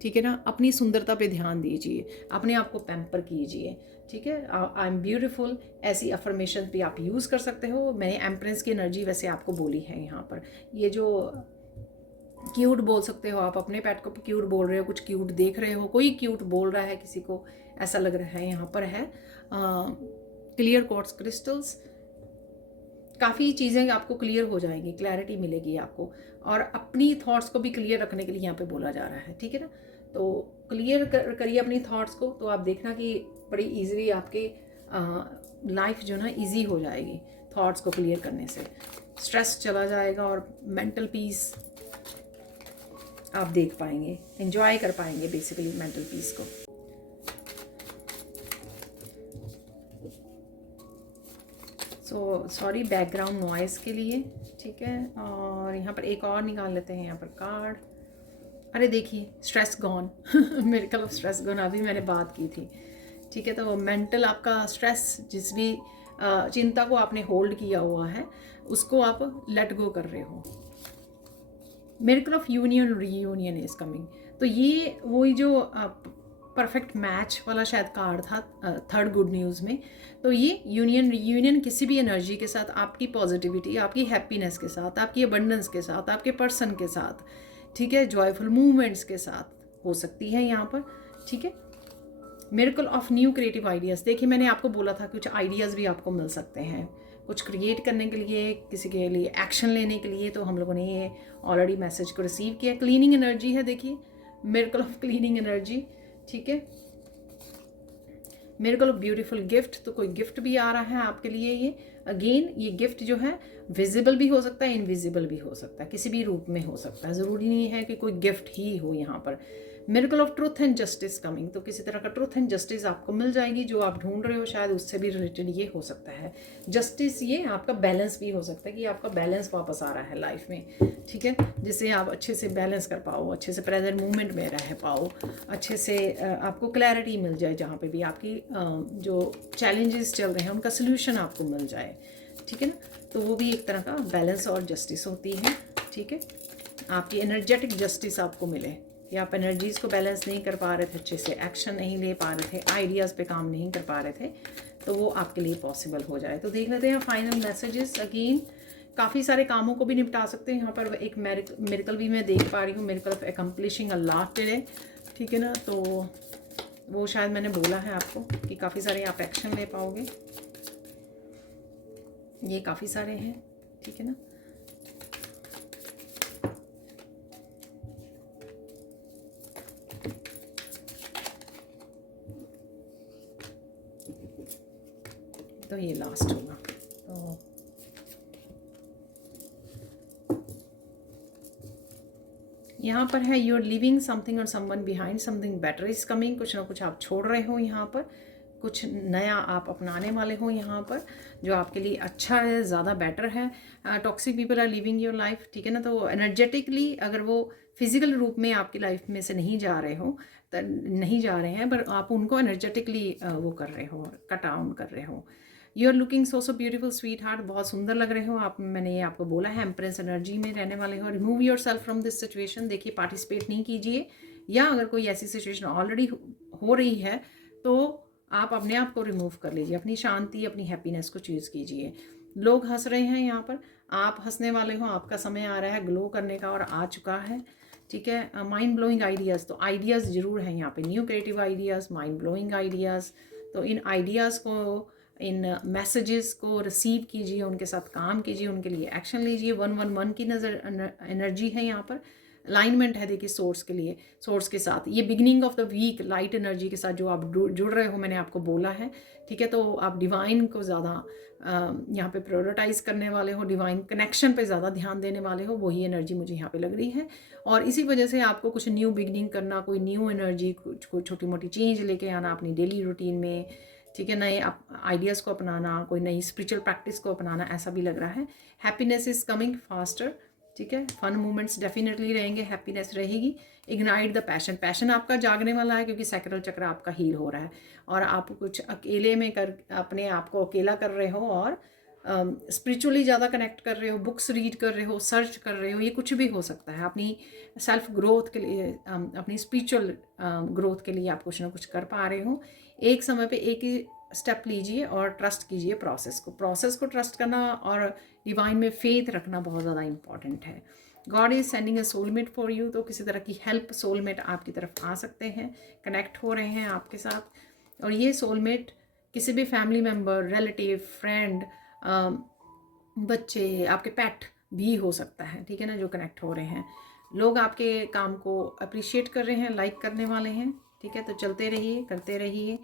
ठीक है ना। अपनी सुंदरता पे ध्यान दीजिए, अपने आप को पैम्पर कीजिए, ठीक है। आई एम ब्यूटीफुल, ऐसी अफर्मेशन भी आप यूज़ कर सकते हो। मैंने एम्प्रेस की एनर्जी वैसे आपको बोली है यहाँ पर। ये जो क्यूट बोल सकते हो आप, अपने पेट को क्यूट बोल रहे हो, कुछ क्यूट देख रहे हो, कोई क्यूट बोल रहा है किसी को, ऐसा लग रहा है। यहाँ पर है क्लियर क्वार्ट्ज क्रिस्टल्स, काफ़ी चीज़ें आपको क्लियर हो जाएंगी, क्लैरिटी मिलेगी आपको, और अपनी थॉट्स को भी क्लियर रखने के लिए यहाँ पे बोला जा रहा है, ठीक है ना। तो क्लियर करिए अपनी थॉट्स को, तो आप देखना कि बड़ी इजीली आपके लाइफ जो ना इजी हो जाएगी थॉट्स को क्लियर करने से। स्ट्रेस चला जाएगा और मेंटल पीस आप देख पाएंगे, एंजॉय कर पाएंगे बेसिकली मेंटल पीस को। सॉरी बैकग्राउंड नॉइज़ के लिए, ठीक है। और यहाँ पर एक और निकाल लेते हैं यहाँ पर कार्ड। अरे देखिए stress gone miracle of stress gone, अभी मैंने बात की थी, ठीक है। तो मेंटल आपका स्ट्रेस, जिस भी चिंता को आपने होल्ड किया हुआ है, उसको आप लेट गो कर रहे हो। Miracle of union, reunion is coming. तो ये वही जो परफेक्ट मैच वाला शायद कार्ड था थर्ड गुड न्यूज़ में। तो ये यूनियन, रीयूनियन किसी भी एनर्जी के साथ, आपकी पॉजिटिविटी, आपकी हैप्पीनेस के साथ, आपकी अबंडेंस के साथ, आपके पर्सन के साथ, ठीक है, जॉयफुल मूवमेंट्स के साथ हो सकती है यहाँ पर, ठीक है। Miracle of new creative ideas, देखिए मैंने आपको बोला था कुछ आइडियाज़ भी आपको मिल सकते हैं कुछ क्रिएट करने के लिए, किसी के लिए एक्शन लेने के लिए। तो हम लोगों ने ये ऑलरेडी मैसेज को रिसीव किया। क्लीनिंग एनर्जी है, देखिए मिरेकल ऑफ क्लीनिंग एनर्जी, ठीक है। मिरेकल ऑफ ब्यूटीफुल गिफ्ट, तो कोई गिफ्ट भी आ रहा है आपके लिए। ये अगेन ये गिफ्ट जो है विजिबल भी हो सकता है, इनविजिबल भी हो सकता है, किसी भी रूप में हो सकता है, ज़रूरी नहीं है कि कोई गिफ्ट ही हो यहाँ पर। Miracle of truth and justice coming, तो किसी तरह का ट्रूथ एंड जस्टिस आपको मिल जाएगी, जो आप ढूंढ रहे हो शायद उससे भी रिलेटेड ये हो सकता है। जस्टिस, ये आपका बैलेंस भी हो सकता है कि आपका बैलेंस वापस आ रहा है लाइफ में, ठीक है, जिससे आप अच्छे से बैलेंस कर पाओ, अच्छे से प्रेजेंट मोमेंट में रह पाओ, अच्छे से आपको क्लैरिटी मिल जाए, जहाँ पे भी आपकी जो चैलेंजेस चल रहे हैं उनका सोल्यूशन आपको मिल जाए, ठीक है ना। तो वो भी एक तरह का बैलेंस और जस्टिस होती है, ठीक है। आपकी एनर्जेटिक जस्टिस आपको मिले कि आप एनर्जीज़ को बैलेंस नहीं कर पा रहे थे, अच्छे से एक्शन नहीं ले पा रहे थे, आइडियाज़ पे काम नहीं कर पा रहे थे, तो वो आपके लिए पॉसिबल हो जाए। तो देख लेते हैं फाइनल मैसेजेस। अगेन काफ़ी सारे कामों को भी निपटा सकते हैं यहाँ पर। एक मिरेकल भी मैं देख पा रही हूँ, miracle of accomplishing a lot today, ठीक है ना। तो वो शायद मैंने बोला है आपको कि काफ़ी सारे आप एक्शन ले पाओगे, ये काफ़ी सारे हैं, ठीक है ना। तो ये लास्ट होगा। तो यहाँ पर है यू आर लिविंग समथिंग और someone behind, something better is coming. कुछ ना कुछ आप छोड़ रहे हो यहाँ पर, कुछ नया आप अपनाने वाले हो यहाँ पर जो आपके लिए अच्छा है, ज़्यादा बेटर है। Toxic people are living your life, ठीक है ना। तो एनर्जेटिकली अगर वो फिजिकल रूप में आपकी लाइफ में से नहीं जा रहे हो, नहीं जा रहे हैं, पर आप उनको एनर्जेटिकली वो कर रहे हो, कट डाउन कर रहे हो। You are looking so beautiful sweetheart, बहुत सुंदर लग रहे हो आप। मैंने ये आपको बोला है एम्प्रेस एनर्जी में रहने वाले हो। Remove your self from this situation, देखिए पार्टिसिपेट नहीं कीजिए, या अगर कोई ऐसी सिचुएशन ऑलरेडी हो रही है तो आप अपने आप को रिमूव कर लीजिए, अपनी शांति, अपनी हैप्पीनेस को चूज़ कीजिए। लोग हंस रहे हैं यहाँ पर, आप हंसने वाले हो, आपका समय आ रहा है ग्लो करने का और आ चुका है, ठीक है। माइंड ब्लोइंग आइडियाज़, तो आइडियाज़ ज़रूर हैं यहाँ पे, new creative ideas, mind blowing ideas. तो इन आइडियाज़ को, इन मैसेजेस को रिसीव कीजिए, उनके साथ काम कीजिए, उनके लिए एक्शन लीजिए। 111 की नज़र एनर्जी है यहाँ पर, अलाइनमेंट है देखिए सोर्स के लिए, सोर्स के साथ। ये beginning of the week light energy के साथ जो आप जुड़ रहे हो, मैंने आपको बोला है, ठीक है। तो आप डिवाइन को ज़्यादा यहाँ पे प्रायोरिटाइज करने वाले हो, डिवाइन कनेक्शन पे ज़्यादा ध्यान देने वाले हो, वही एनर्जी मुझे यहाँ पे लग रही है। और इसी वजह से आपको कुछ न्यू बिगिनिंग करना, कोई न्यू एनर्जी, कुछ कोई छोटी मोटी चेंज लेके आना अपनी डेली रूटीन में, ठीक है। नए आइडियाज़ को अपनाना, कोई नई स्पिरिचुअल प्रैक्टिस को अपनाना, ऐसा भी लग रहा है। हैप्पीनेस इज़ कमिंग फास्टर, ठीक है। फन मोमेंट्स डेफिनेटली रहेंगे, हैप्पीनेस रहेगी। इग्नाइट द पैशन, पैशन आपका जागने वाला है क्योंकि सैक्रल चक्र आपका हील हो रहा है और आप कुछ अकेले में कर, अपने आप को अकेला कर रहे हो और स्पिरिचुअली ज़्यादा कनेक्ट कर रहे हो, बुक्स रीड कर रहे हो, सर्च कर रहे हो, ये कुछ भी हो सकता है। अपनी सेल्फ ग्रोथ के लिए, अपनी स्पिरिचुअल ग्रोथ के लिए आप कुछ ना कुछ कर पा रहे हो। एक समय पे एक ही स्टेप लीजिए और ट्रस्ट कीजिए प्रोसेस को ट्रस्ट करना और डिवाइन में फेथ रखना बहुत ज़्यादा इंपॉर्टेंट है। God is sending a soulmate for you, तो किसी तरह की हेल्प सोलमेट आपकी तरफ आ सकते हैं, कनेक्ट हो रहे हैं आपके साथ। और ये सोलमेट किसी भी फैमिली मेम्बर, रिलेटिव, फ्रेंड, बच्चे, आपके पेट भी हो सकता है, ठीक है ना, जो कनेक्ट हो रहे हैं। लोग आपके काम को अप्रिशिएट कर रहे हैं, लाइक करने वाले हैं, ठीक है। तो चलते रहिए, करते रहिए।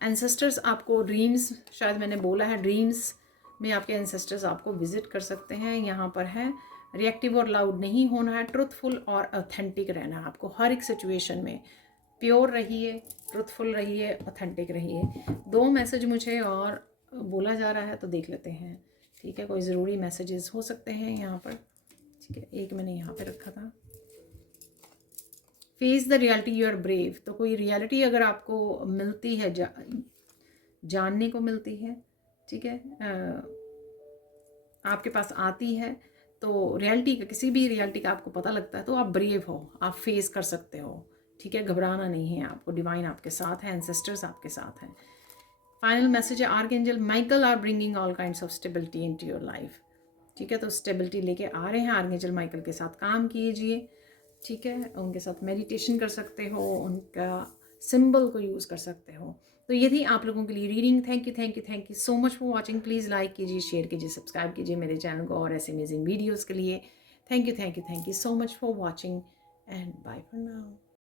एंसेस्टर्स आपको ड्रीम्स, शायद मैंने बोला है ड्रीम्स में आपके एंसेस्टर्स आपको विजिट कर सकते हैं। यहाँ पर है रिएक्टिव और लाउड नहीं होना है, ट्रुथफुल और ऑथेंटिक रहना है आपको हर एक सिचुएशन में। प्योर रहिए, ट्रुथफुल रहिए, ऑथेंटिक रहिए। 2 मैसेज मुझे और बोला जा रहा है तो देख लेते हैं, ठीक है। कोई ज़रूरी मैसेजेस हो सकते हैं यहाँ पर, ठीक है। एक मैंने यहाँ पे रखा था, face the reality you are brave. तो कोई रियलिटी अगर आपको मिलती है, जानने को मिलती है, ठीक है, आपके पास आती है, तो रियलिटी का, किसी भी रियलिटी का आपको पता लगता है तो आप ब्रेव हो, आप फेस कर सकते हो, ठीक है। घबराना नहीं है आपको, डिवाइन आपके साथ है, एंसेस्टर्स आपके साथ हैं। फाइनल मैसेज है archangel Michael are bringing all kinds of stability into your life, ठीक है। तो स्टेबिलिटी लेके आ रहे हैं, आर्कएंजल माइकल के साथ काम कीजिए, ठीक है। उनके साथ मेडिटेशन कर सकते हो, उनका सिंबल को यूज़ कर सकते हो। तो ये थी आप लोगों के लिए reading. Thank you so much for watching. Please like कीजिए, शेयर कीजिए, सब्सक्राइब कीजिए मेरे चैनल को और ऐसे अमेजिंग वीडियोज़ के लिए। Thank you so much for watching and bye for now.